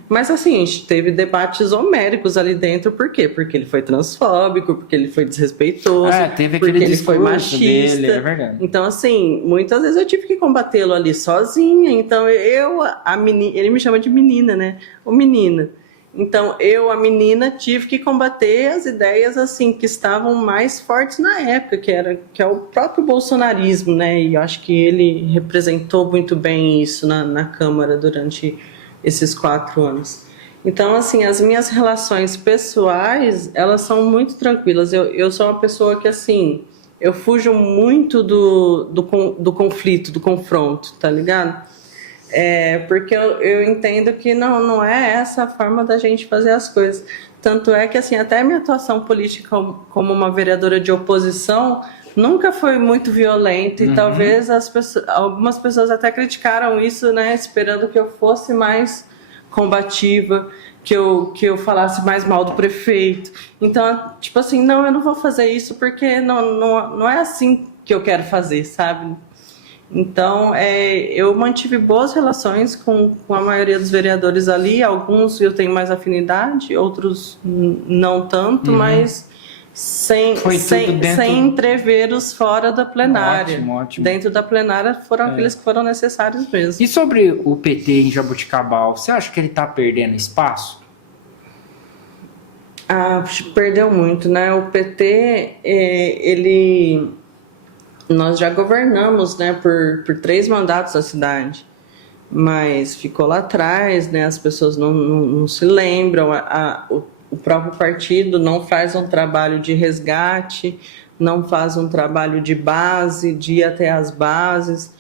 Mas, assim, a gente teve debates homéricos ali dentro. Por quê? Porque ele foi transfóbico, porque ele foi desrespeitoso, teve porque aquele ele foi machista. dele, é verdade. Então, assim, muitas vezes eu tive que combatê-lo ali sozinha. Então, ele me chama de menina, né? Ô, menina. Então, a menina, tive que combater as ideias, assim, que estavam mais fortes na época, que é o próprio bolsonarismo, né? E eu acho que ele representou muito bem isso na Câmara durante esses 4 anos. Então, assim, as minhas relações pessoais, elas são muito tranquilas. Eu sou uma pessoa que, assim, eu fujo muito do conflito, do confronto, tá ligado? Porque eu entendo que não é essa a forma da gente fazer as coisas. Tanto é que, assim, até a minha atuação política como uma vereadora de oposição nunca foi muito violenta e talvez algumas pessoas até criticaram isso, né, esperando que eu fosse mais combativa, que eu falasse mais mal do prefeito. Então, tipo assim, não, eu não vou fazer isso porque não é assim que eu quero fazer, sabe? Então, eu mantive boas relações com a maioria dos vereadores ali. Alguns eu tenho mais afinidade, outros não tanto, mas sem entreveros fora da plenária. Ótimo. Dentro da plenária foram aqueles que foram necessários mesmo. E sobre o PT em Jaboticabal, você acha que ele está perdendo espaço? Perdeu muito, né? O PT, nós já governamos, né, por 3 mandatos a cidade, mas ficou lá atrás, né, as pessoas não se lembram, o próprio partido não faz um trabalho de resgate, não faz um trabalho de base, de ir até as bases.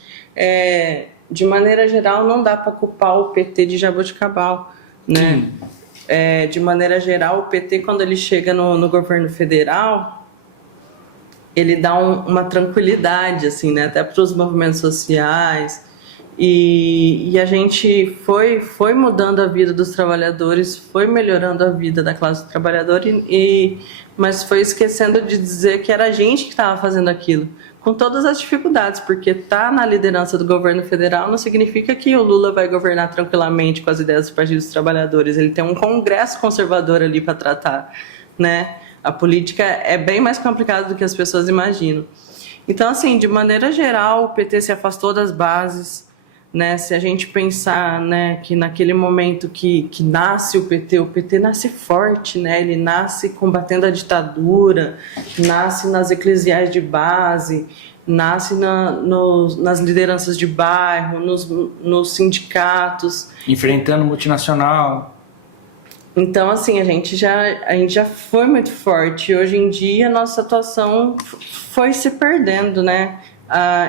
De maneira geral, não dá para culpar o PT de Jaboticabal, né? De maneira geral, o PT, quando ele chega no governo federal, ele dá uma tranquilidade, assim, né, até para os movimentos sociais, e a gente foi mudando a vida dos trabalhadores, foi melhorando a vida da classe trabalhadora, mas foi esquecendo de dizer que era a gente que estava fazendo aquilo, com todas as dificuldades, porque estar na liderança do governo federal não significa que o Lula vai governar tranquilamente com as ideias dos partidos dos trabalhadores, ele tem um congresso conservador ali para tratar, né? A política é bem mais complicada do que as pessoas imaginam. Então, assim, de maneira geral, o PT se afastou das bases, né? Se a gente pensar, né, que naquele momento que nasce o PT nasce forte, né? Ele nasce combatendo a ditadura, nasce nas eclesiais de base, nasce nas lideranças de bairro, nos sindicatos. Enfrentando multinacional. Então, assim, a gente já foi muito forte. Hoje em dia, a nossa atuação foi se perdendo, né?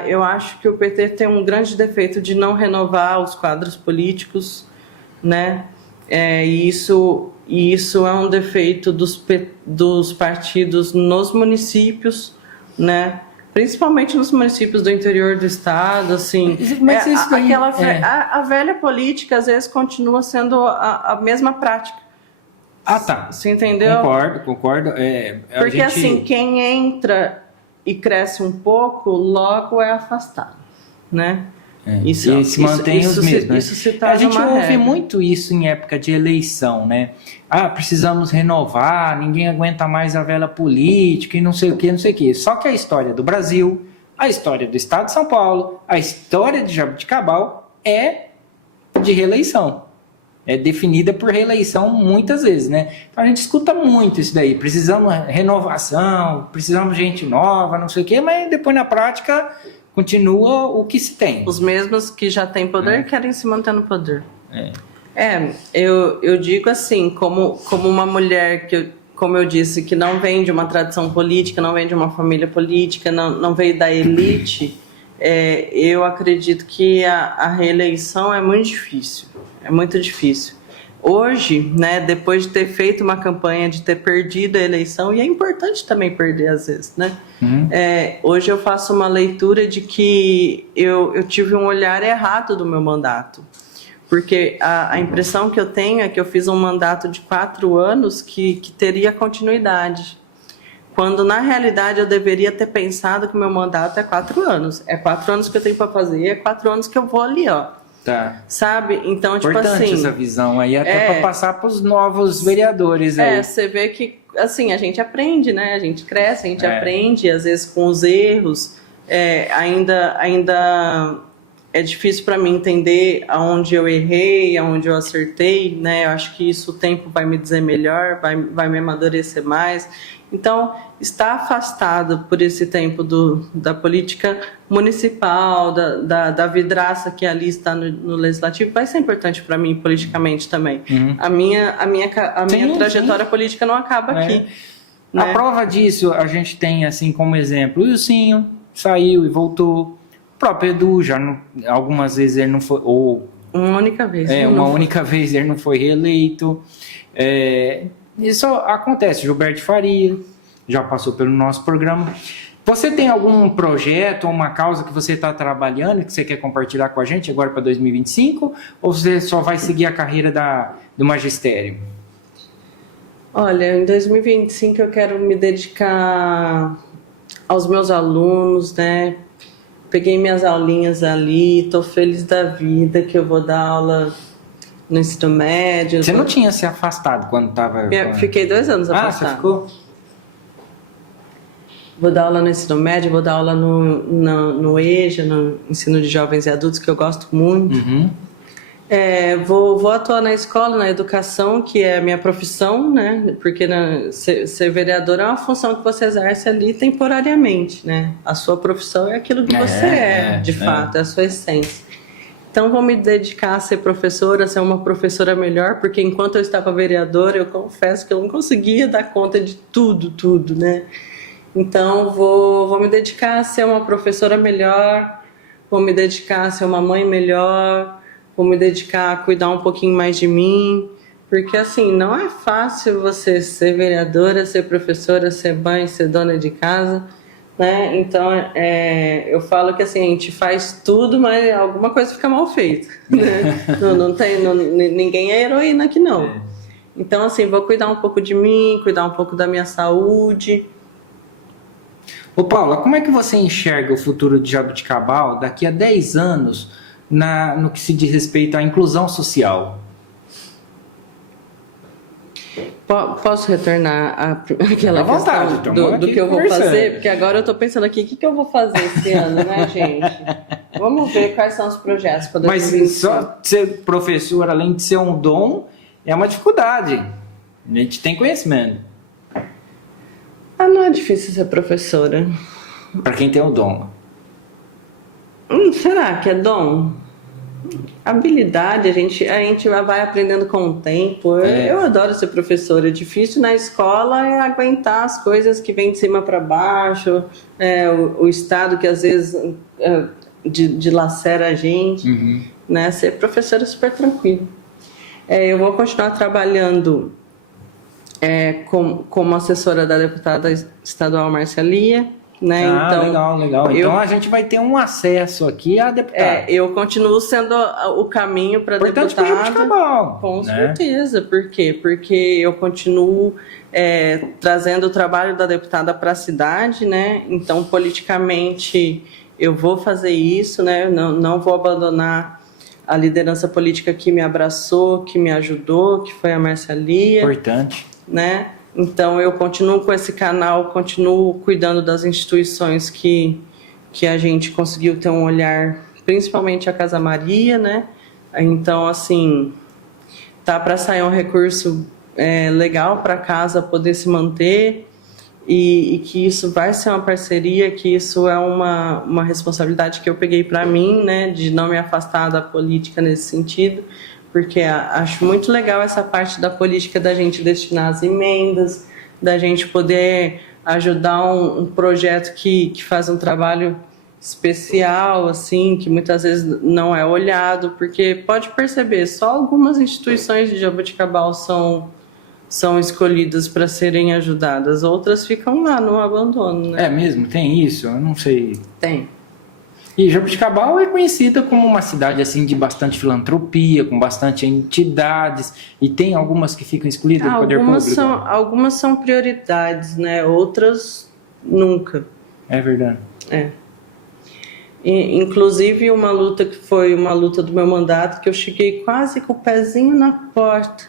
Eu acho que o PT tem um grande defeito de não renovar os quadros políticos, né? E isso é um defeito dos partidos nos municípios, né? Principalmente nos municípios do interior do estado, assim. Mas isso daí, a velha política, às vezes, continua sendo a mesma prática. Tá. Você entendeu? Concordo. Porque, assim, quem entra e cresce um pouco, logo é afastado, né? E se mantém os mesmos. Isso se torna a gente uma ouve regra. muito isso em época de eleição, né? Precisamos renovar, ninguém aguenta mais a velha política e não sei o que. Só que a história do Brasil, a história do Estado de São Paulo, a história de Jaboticabal é de reeleição. é definida por reeleição muitas vezes, né? Então a gente escuta muito isso daí, precisamos renovação, precisamos de gente nova, não sei o quê, mas depois na prática continua o que se tem. Os mesmos que já têm poder querem se manter no poder. Eu digo assim, como uma mulher que, como eu disse, que não vem de uma tradição política, não vem de uma família política, não veio da elite, eu acredito que a reeleição é muito difícil. É muito difícil. Hoje, né, depois de ter feito uma campanha, de ter perdido a eleição, e é importante também perder às vezes, né? Hoje eu faço uma leitura de que eu tive um olhar errado do meu mandato. Porque a impressão que eu tenho é que eu fiz um mandato de 4 anos que teria continuidade. Quando, na realidade, eu deveria ter pensado que o meu mandato é 4 anos. É 4 anos que eu tenho para fazer, é 4 anos que eu vou ali, ó. Tá. Sabe? Então, importante, tipo assim... essa visão aí, até para passar para os novos vereadores aí. Você vê que, assim, a gente aprende, né? A gente cresce, a gente aprende, às vezes com os erros. Ainda é difícil para mim entender aonde eu errei, aonde eu acertei, né? Eu acho que isso o tempo vai me dizer melhor, vai me amadurecer mais. Então, estar afastado por esse tempo da política municipal, da vidraça que ali está no legislativo, vai ser importante para mim politicamente também. A minha trajetória política não acaba aqui. Né? A prova disso, a gente tem assim como exemplo, o Ilcinho saiu e voltou. O próprio Edu, algumas vezes ele não foi... Uma única vez. Única vez ele não foi reeleito. Isso acontece. Gilberto Faria já passou pelo nosso programa. Você tem algum projeto ou uma causa que você está trabalhando que você quer compartilhar com a gente agora para 2025? Ou você só vai seguir a carreira do magistério? Olha, em 2025 eu quero me dedicar aos meus alunos, né? Peguei minhas aulinhas ali, estou feliz da vida que eu vou dar aula no ensino médio. Você não tinha se afastado quando estava... Fiquei 2 anos afastado. Você ficou? Vou dar aula no ensino médio, vou dar aula no EJA, no ensino de jovens e adultos, que eu gosto muito. Vou atuar na escola, na educação, que é a minha profissão, né? Porque ser vereador é uma função que você exerce ali temporariamente, né? A sua profissão é aquilo que você de fato, é a sua essência. Então, vou me dedicar a ser professora, a ser uma professora melhor, porque enquanto eu estava vereadora, eu confesso que eu não conseguia dar conta de tudo, né? Então, vou me dedicar a ser uma professora melhor, vou me dedicar a ser uma mãe melhor, vou me dedicar a cuidar um pouquinho mais de mim, porque, assim, não é fácil você ser vereadora, ser professora, ser mãe, ser dona de casa, né? Então, eu falo que, assim, a gente faz tudo, mas alguma coisa fica mal feita, né? Ninguém é heroína aqui, não. Então, assim, vou cuidar um pouco de mim, cuidar um pouco da minha saúde. Ô Paula, como é que você enxerga o futuro de Jaboticabal daqui a 10 anos no que se diz respeito à inclusão social? Posso retornar àquela vontade, questão do que eu vou fazer? Porque agora eu estou pensando aqui, o que eu vou fazer esse ano, né, gente? Vamos ver quais são os projetos para 2025. Mas só ser professor, além de ser um dom, é uma dificuldade. A gente tem conhecimento. Não é difícil ser professora. Para quem tem o dom. Será que é dom? Habilidade, a gente vai aprendendo com o tempo. Eu adoro ser professora. Difícil na escola é aguentar as coisas que vêm de cima para baixo, o estado que às vezes dilacera a gente. Né? Ser professora é super tranquilo. Eu vou continuar trabalhando como assessora da deputada estadual Marcia, né? Então, legal. Então a gente vai ter um acesso aqui à deputada. Eu continuo sendo o caminho para deputada. Jaboticabal, com certeza. Por quê? Porque eu continuo trazendo o trabalho da deputada para a cidade, né? Então, politicamente, eu vou fazer isso, né? Não vou abandonar a liderança política que me abraçou, que me ajudou, que foi a Marcia. Importante. Né? Então eu continuo com esse canal, continuo cuidando das instituições que a gente conseguiu ter um olhar, principalmente a Casa Maria, né? Então, assim, tá para sair um recurso legal para a casa poder se manter e que isso vai ser uma parceria, que isso é uma responsabilidade que eu peguei para mim, né, de não me afastar da política nesse sentido, porque acho muito legal essa parte da política da gente destinar as emendas, da gente poder ajudar um projeto que faz um trabalho especial, assim, que muitas vezes não é olhado, porque pode perceber, só algumas instituições de Jaboticabal são escolhidas para serem ajudadas, outras ficam lá no abandono, né? É mesmo? Tem isso? Eu não sei. Tem. E Jaboticabal é conhecida como uma cidade assim de bastante filantropia, com bastante entidades, e tem algumas que ficam excluídas do poder público. Algumas são prioridades, né? Outras nunca. É verdade. Inclusive uma luta que foi uma luta do meu mandato, que eu cheguei quase com o pezinho na porta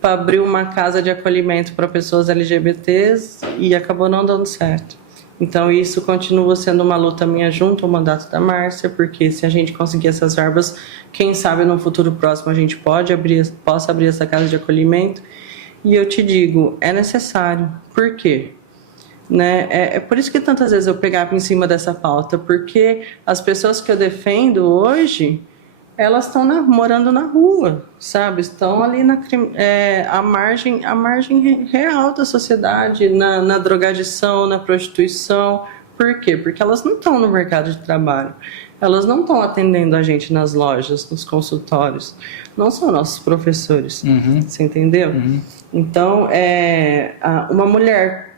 para abrir uma casa de acolhimento para pessoas LGBTs e acabou não dando certo. Então isso continua sendo uma luta minha junto ao mandato da Márcia, porque se a gente conseguir essas verbas, quem sabe no futuro próximo a gente possa abrir essa casa de acolhimento. E eu te digo, é necessário. Por quê? Né? É por isso que tantas vezes eu pegava em cima dessa pauta, porque as pessoas que eu defendo hoje, elas estão morando na rua, sabe? Estão ali à margem real da sociedade, na drogadição, na prostituição. Por quê? Porque elas não estão no mercado de trabalho, elas não estão atendendo a gente nas lojas, nos consultórios, não são nossos professores, você entendeu? Então, uma mulher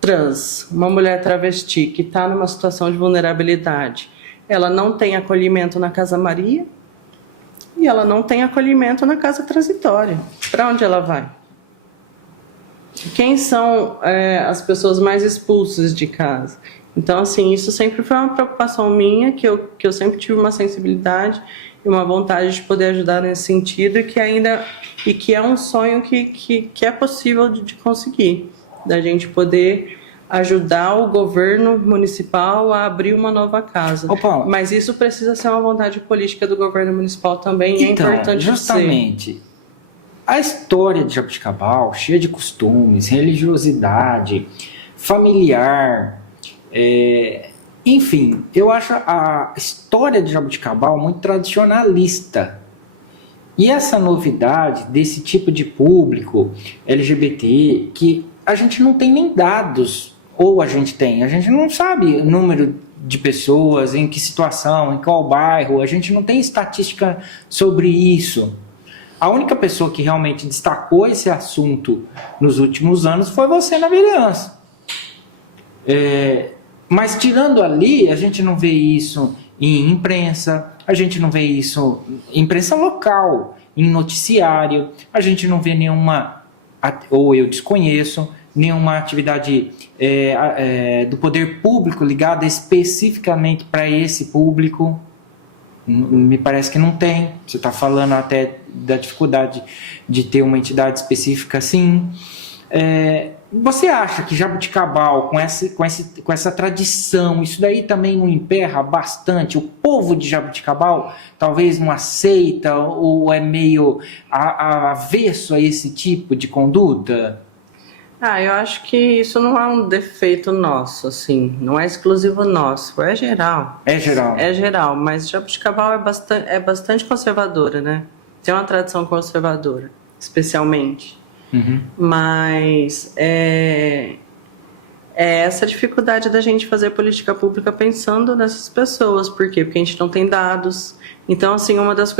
trans, uma mulher travesti que está numa situação de vulnerabilidade, ela não tem acolhimento na Casa Maria e ela não tem acolhimento na casa transitória. Para onde ela vai? Quem são as pessoas mais expulsas de casa? Então, assim, isso sempre foi uma preocupação minha, que eu sempre tive uma sensibilidade e uma vontade de poder ajudar nesse sentido, e que é um sonho que é possível de conseguir, da gente poder ajudar o governo municipal a abrir uma nova casa. Mas isso precisa ser uma vontade política do governo municipal também, então, é importante justamente, a história de Jaboticabal, cheia de costumes, religiosidade, familiar, enfim, eu acho a história de Jaboticabal muito tradicionalista. E essa novidade desse tipo de público LGBT, que a gente não tem nem dados, ou a gente não sabe o número de pessoas, em que situação, em qual bairro, a gente não tem estatística sobre isso. A única pessoa que realmente destacou esse assunto nos últimos anos foi você na vereança. Mas tirando ali, a gente não vê isso em imprensa, a gente não vê isso em imprensa local, em noticiário, a gente não vê nenhuma, ou eu desconheço, nenhuma atividade do poder público ligada especificamente para esse público. Me parece que não tem. Você está falando até da dificuldade de ter uma entidade específica assim. Você acha que Jaboticabal, com essa tradição, isso daí também não emperra bastante? O povo de Jaboticabal talvez não aceita ou é meio avesso a esse tipo de conduta? Eu acho que isso não é um defeito nosso, assim, não é exclusivo nosso, é geral. É geral. É geral, mas Jaboticabal é bastante conservadora, né? Tem uma tradição conservadora, especialmente. Mas é essa dificuldade da gente fazer política pública pensando nessas pessoas. Por quê? Porque a gente não tem dados. Então, assim, uma das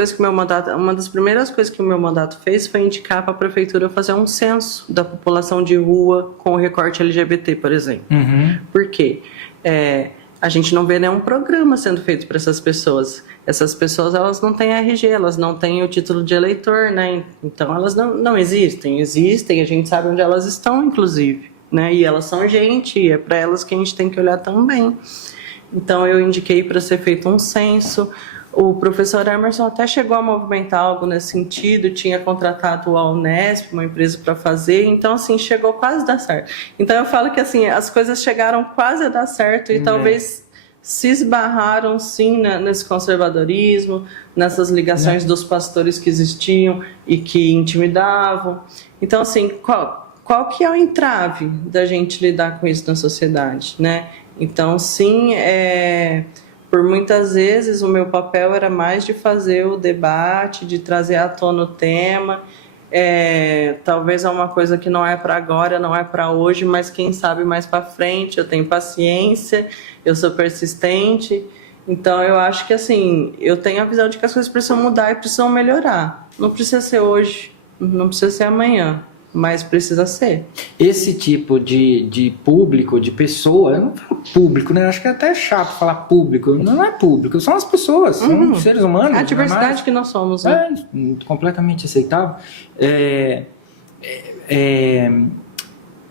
primeiras coisas que o meu mandato fez foi indicar para a prefeitura fazer um censo da população de rua com o recorte LGBT, por exemplo. Por quê? A gente não vê nenhum programa sendo feito para essas pessoas. Essas pessoas, elas não têm RG, elas não têm o título de eleitor, né? Então, elas não existem. Existem, a gente sabe onde elas estão, inclusive, né? E elas são gente, e é para elas que a gente tem que olhar também. Então, eu indiquei para ser feito um censo. O professor Emerson até chegou a movimentar algo nesse sentido, tinha contratado a Unesp, uma empresa para fazer, então assim, chegou quase a dar certo. Então eu falo que assim, as coisas chegaram quase a dar certo e talvez se esbarraram sim nesse conservadorismo, nessas ligações dos pastores que existiam e que intimidavam. Então, assim, qual que é o entrave da gente lidar com isso na sociedade, né? Então, sim, por muitas vezes o meu papel era mais de fazer o debate, de trazer à tona o tema. Talvez é uma coisa que não é para agora, não é para hoje, mas quem sabe mais para frente. Eu tenho paciência, eu sou persistente, então eu acho que assim, eu tenho a visão de que as coisas precisam mudar e precisam melhorar. Não precisa ser hoje, não precisa ser amanhã, mas precisa ser. Esse tipo de público, de pessoa, eu não falo público, né? Acho que é até chato falar público. Não é público, são as pessoas, são seres humanos. A diversidade que nós somos, né? Completamente aceitável.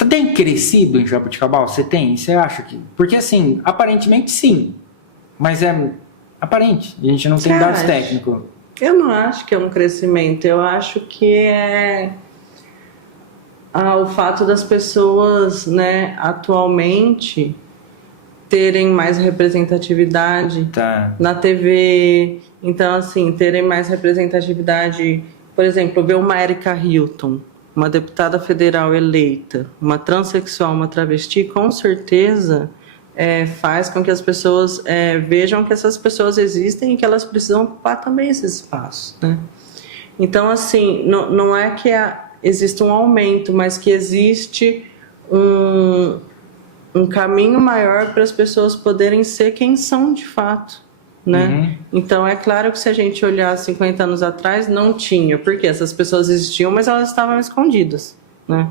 Tem crescido em Jaboticabal? Você tem? Você acha que... Porque assim, aparentemente sim, mas é aparente, a gente não tem dados técnicos. Eu não acho que é um crescimento, eu acho que é... o fato das pessoas, né, atualmente terem mais representatividade na TV. Então, assim, terem mais representatividade, por exemplo, ver uma Erika Hilton, uma deputada federal eleita, uma transexual, uma travesti, com certeza faz com que as pessoas vejam que essas pessoas existem e que elas precisam ocupar também esse espaço, né? Então, assim, não é que existe um aumento, mas que existe um caminho maior para as pessoas poderem ser quem são de fato, né? Então, é claro que se a gente olhar 50 anos atrás, não tinha, porque essas pessoas existiam, mas elas estavam escondidas, né?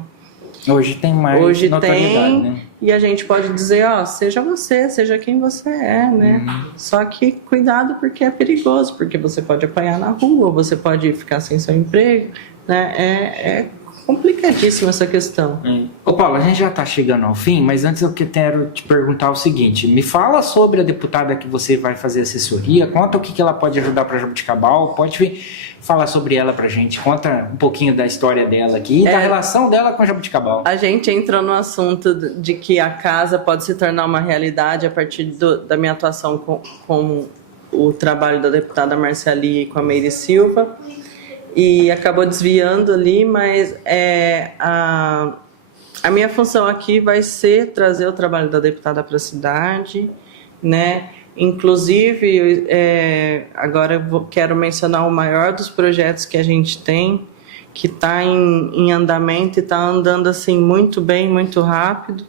Hoje tem mais notoriedade, né? E a gente pode dizer, seja você, seja quem você é, né? Só que cuidado, porque é perigoso, porque você pode apanhar na rua, você pode ficar sem seu emprego, né? É complicadíssima essa questão. Ô Paulo, a gente já está chegando ao fim, mas antes eu quero te perguntar o seguinte: me fala sobre a deputada que você vai fazer assessoria, conta o que ela pode ajudar para Jaboticabal, pode falar sobre ela pra gente, conta um pouquinho da história dela aqui e da relação dela com Jaboticabal. A gente entrou no assunto de que a casa pode se tornar uma realidade a partir da minha atuação com o trabalho da deputada Marciali e com a Meire Silva, e acabou desviando ali, mas a minha função aqui vai ser trazer o trabalho da deputada para a cidade, né? Inclusive, agora eu quero mencionar o maior dos projetos que a gente tem, que está em andamento e está andando assim muito bem, muito rápido,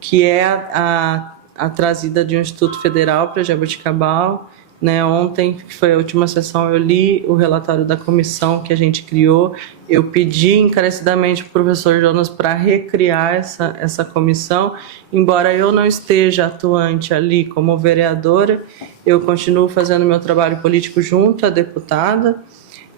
que é a trazida de um Instituto Federal para Jaboticabal. Né, ontem, que foi a última sessão, eu li o relatório da comissão que a gente criou. Eu pedi encarecidamente para o professor Jonas para recriar essa comissão. Embora eu não esteja atuante ali como vereadora, eu continuo fazendo meu trabalho político junto à deputada.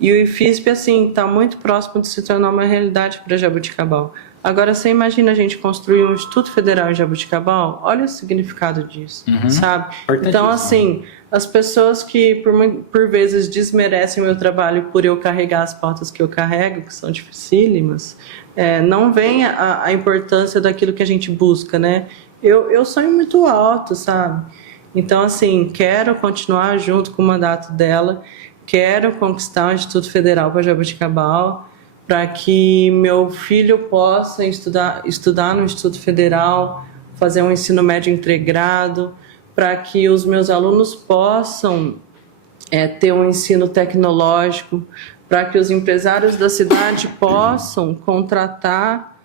E o IFISP, assim, está muito próximo de se tornar uma realidade para Jaboticabal. Agora, você imagina a gente construir um Instituto Federal em Jaboticabal? Olha o significado disso, sabe? Então, assim, as pessoas que por vezes desmerecem o meu trabalho por eu carregar as pautas que eu carrego, que são dificílimas, não veem a importância daquilo que a gente busca, né? Eu sonho muito alto, sabe? Então, assim, quero continuar junto com o mandato dela, quero conquistar o Instituto Federal para Jaboticabal, para que meu filho possa estudar no Instituto Federal, fazer um ensino médio integrado, para que os meus alunos possam ter um ensino tecnológico, para que os empresários da cidade possam contratar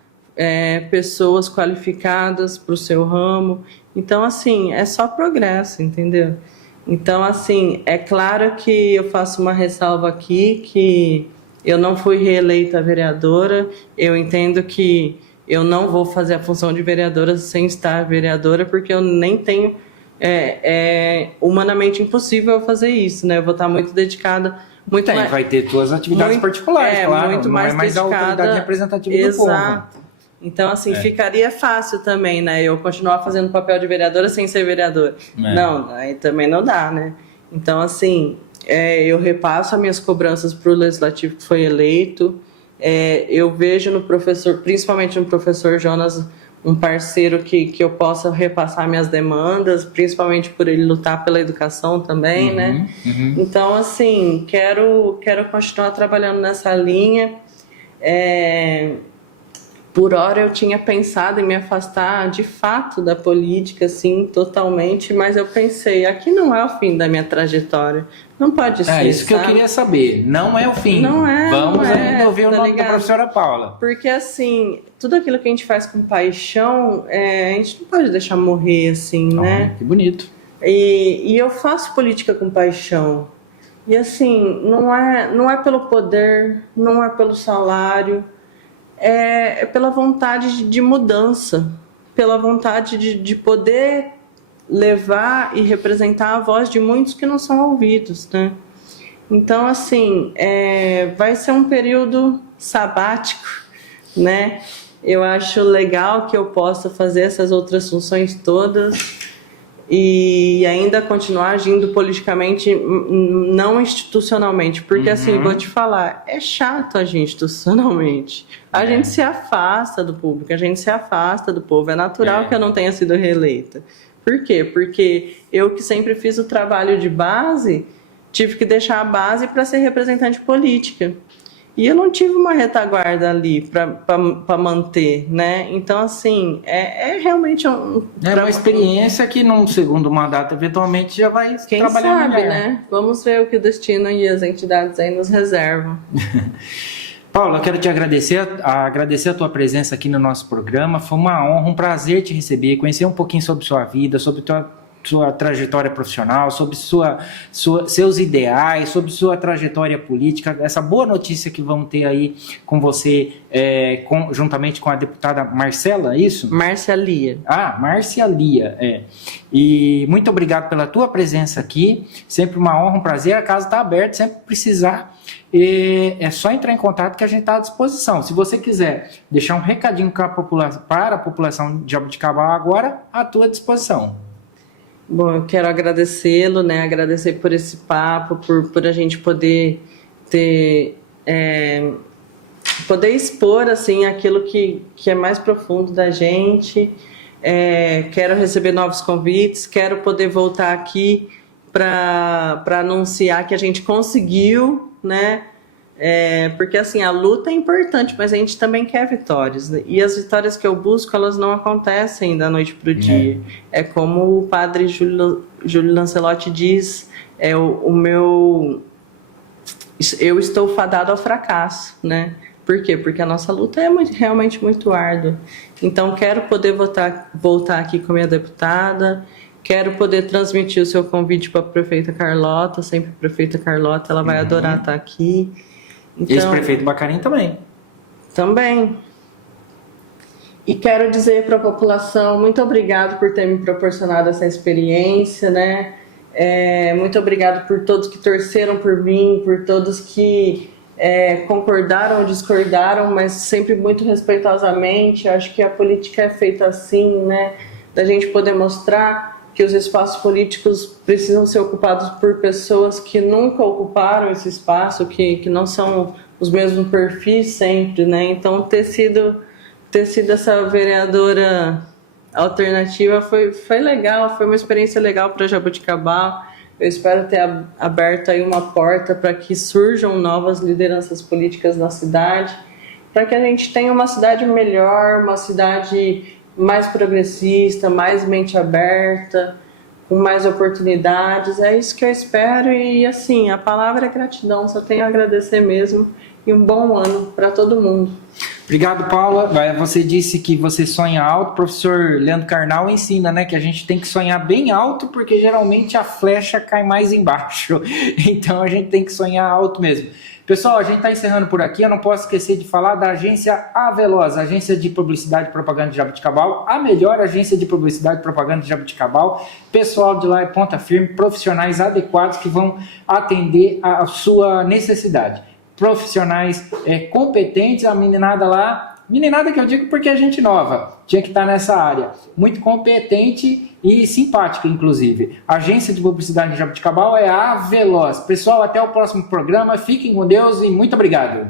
pessoas qualificadas para o seu ramo. Então, assim, é só progresso, entendeu? Então, assim, é claro que eu faço uma ressalva aqui, que eu não fui reeleita vereadora, eu entendo que eu não vou fazer a função de vereadora sem estar vereadora, porque eu nem tenho... humanamente impossível eu fazer isso, né? Eu vou estar muito dedicada... Vai ter suas atividades particulares, claro, muito não é mais a autoridade representativa do povo. Exato. Então, assim, ficaria fácil também, né? Eu continuar fazendo papel de vereadora sem ser vereadora. Não, aí também não dá, né? Então, assim, eu repasso as minhas cobranças para o legislativo que foi eleito. Eu vejo no professor, principalmente no professor Jonas, um parceiro que eu possa repassar minhas demandas, principalmente por ele lutar pela educação também, né? Então, assim, quero continuar trabalhando nessa linha. Por hora eu tinha pensado em me afastar de fato da política, assim, totalmente, mas eu pensei, aqui não é o fim da minha trajetória, não pode ser, isso que eu queria saber, não é o fim. Não é, Vamos não ainda ouvir o nome ligado? da professora Paula. Porque, assim, tudo aquilo que a gente faz com paixão, a gente não pode deixar morrer, assim, né? Que bonito. E eu faço política com paixão. E, assim, não é pelo poder, não é pelo salário, é pela vontade de mudança, pela vontade de poder levar e representar a voz de muitos que não são ouvidos, né? Então, assim, vai ser um período sabático, né? Eu acho legal que eu possa fazer essas outras funções todas e ainda continuar agindo politicamente, não institucionalmente, porque assim, vou te falar, é chato agir institucionalmente. A gente se afasta do público, a gente se afasta do povo. É natural que eu não tenha sido reeleita. Por quê? Porque eu que sempre fiz o trabalho de base, tive que deixar a base para ser representante política. E eu não tive uma retaguarda ali para manter, né? Então, assim, realmente uma experiência que num segundo mandato, eventualmente, já vai Quem trabalhar sabe, melhor. Né? Vamos ver o que o destino e as entidades aí nos reservam. Paula, eu quero te agradecer a tua presença aqui no nosso programa. Foi uma honra, um prazer te receber, conhecer um pouquinho sobre sua vida, sobre sua trajetória profissional, sobre seus ideais, sobre sua trajetória política, essa boa notícia que vamos ter aí com você, juntamente com a deputada Marcela, é isso? Márcia Lia. Márcia Lia, E muito obrigado pela tua presença aqui, sempre uma honra, um prazer, a casa está aberta, sempre que precisar, é só entrar em contato que a gente está à disposição. Se você quiser deixar um recadinho para a população de Jaboticabal agora, à tua disposição. Bom, eu quero agradecê-lo, né? Agradecer por esse papo, por a gente poder poder expor assim aquilo que é mais profundo da gente. Quero receber novos convites, quero poder voltar aqui para anunciar que a gente conseguiu, né? Porque assim, a luta é importante, mas a gente também quer vitórias, né? E as vitórias que eu busco, elas não acontecem da noite para o dia. É como o padre Júlio Lancelotti diz, eu estou fadado ao fracasso, né? Por quê? Porque a nossa luta é realmente muito árdua. Então, quero poder voltar aqui com a minha deputada, quero poder transmitir o seu convite para a prefeita Carlota, sempre a prefeita Carlota, ela vai adorar estar aqui. Então, ex-prefeito Bacarim também. Também. E quero dizer para a população, muito obrigado por ter me proporcionado essa experiência, né? Muito obrigado por todos que torceram por mim, por todos que concordaram ou discordaram, mas sempre muito respeitosamente. Acho que a política é feita assim, né? Da gente poder mostrar que os espaços políticos precisam ser ocupados por pessoas que nunca ocuparam esse espaço, que não são os mesmos perfis sempre, né? Então, ter sido essa vereadora alternativa foi legal, foi uma experiência legal para Jaboticabal. Eu espero ter aberto aí uma porta para que surjam novas lideranças políticas na cidade, para que a gente tenha uma cidade melhor, uma cidade mais progressista, mais mente aberta, com mais oportunidades. É isso que eu espero e, assim, a palavra é gratidão, só tenho a agradecer mesmo e um bom ano para todo mundo. Obrigado, Paula. Você disse que você sonha alto. O professor Leandro Carnal ensina, né, que a gente tem que sonhar bem alto, porque geralmente a flecha cai mais embaixo. Então a gente tem que sonhar alto mesmo. Pessoal, a gente está encerrando por aqui. Eu não posso esquecer de falar da agência Aveloz, agência de publicidade e propaganda de Jaboticabal, a melhor agência de publicidade e propaganda de Jaboticabal. Pessoal de lá é ponta firme, profissionais adequados que vão atender a sua necessidade. Profissionais competentes, a meninada lá, meninada que eu digo porque é gente nova, tinha que estar nessa área, muito competente e simpática, inclusive. A agência de publicidade de Jaboticabal é a Aveloz. Pessoal, até o próximo programa, fiquem com Deus e muito obrigado.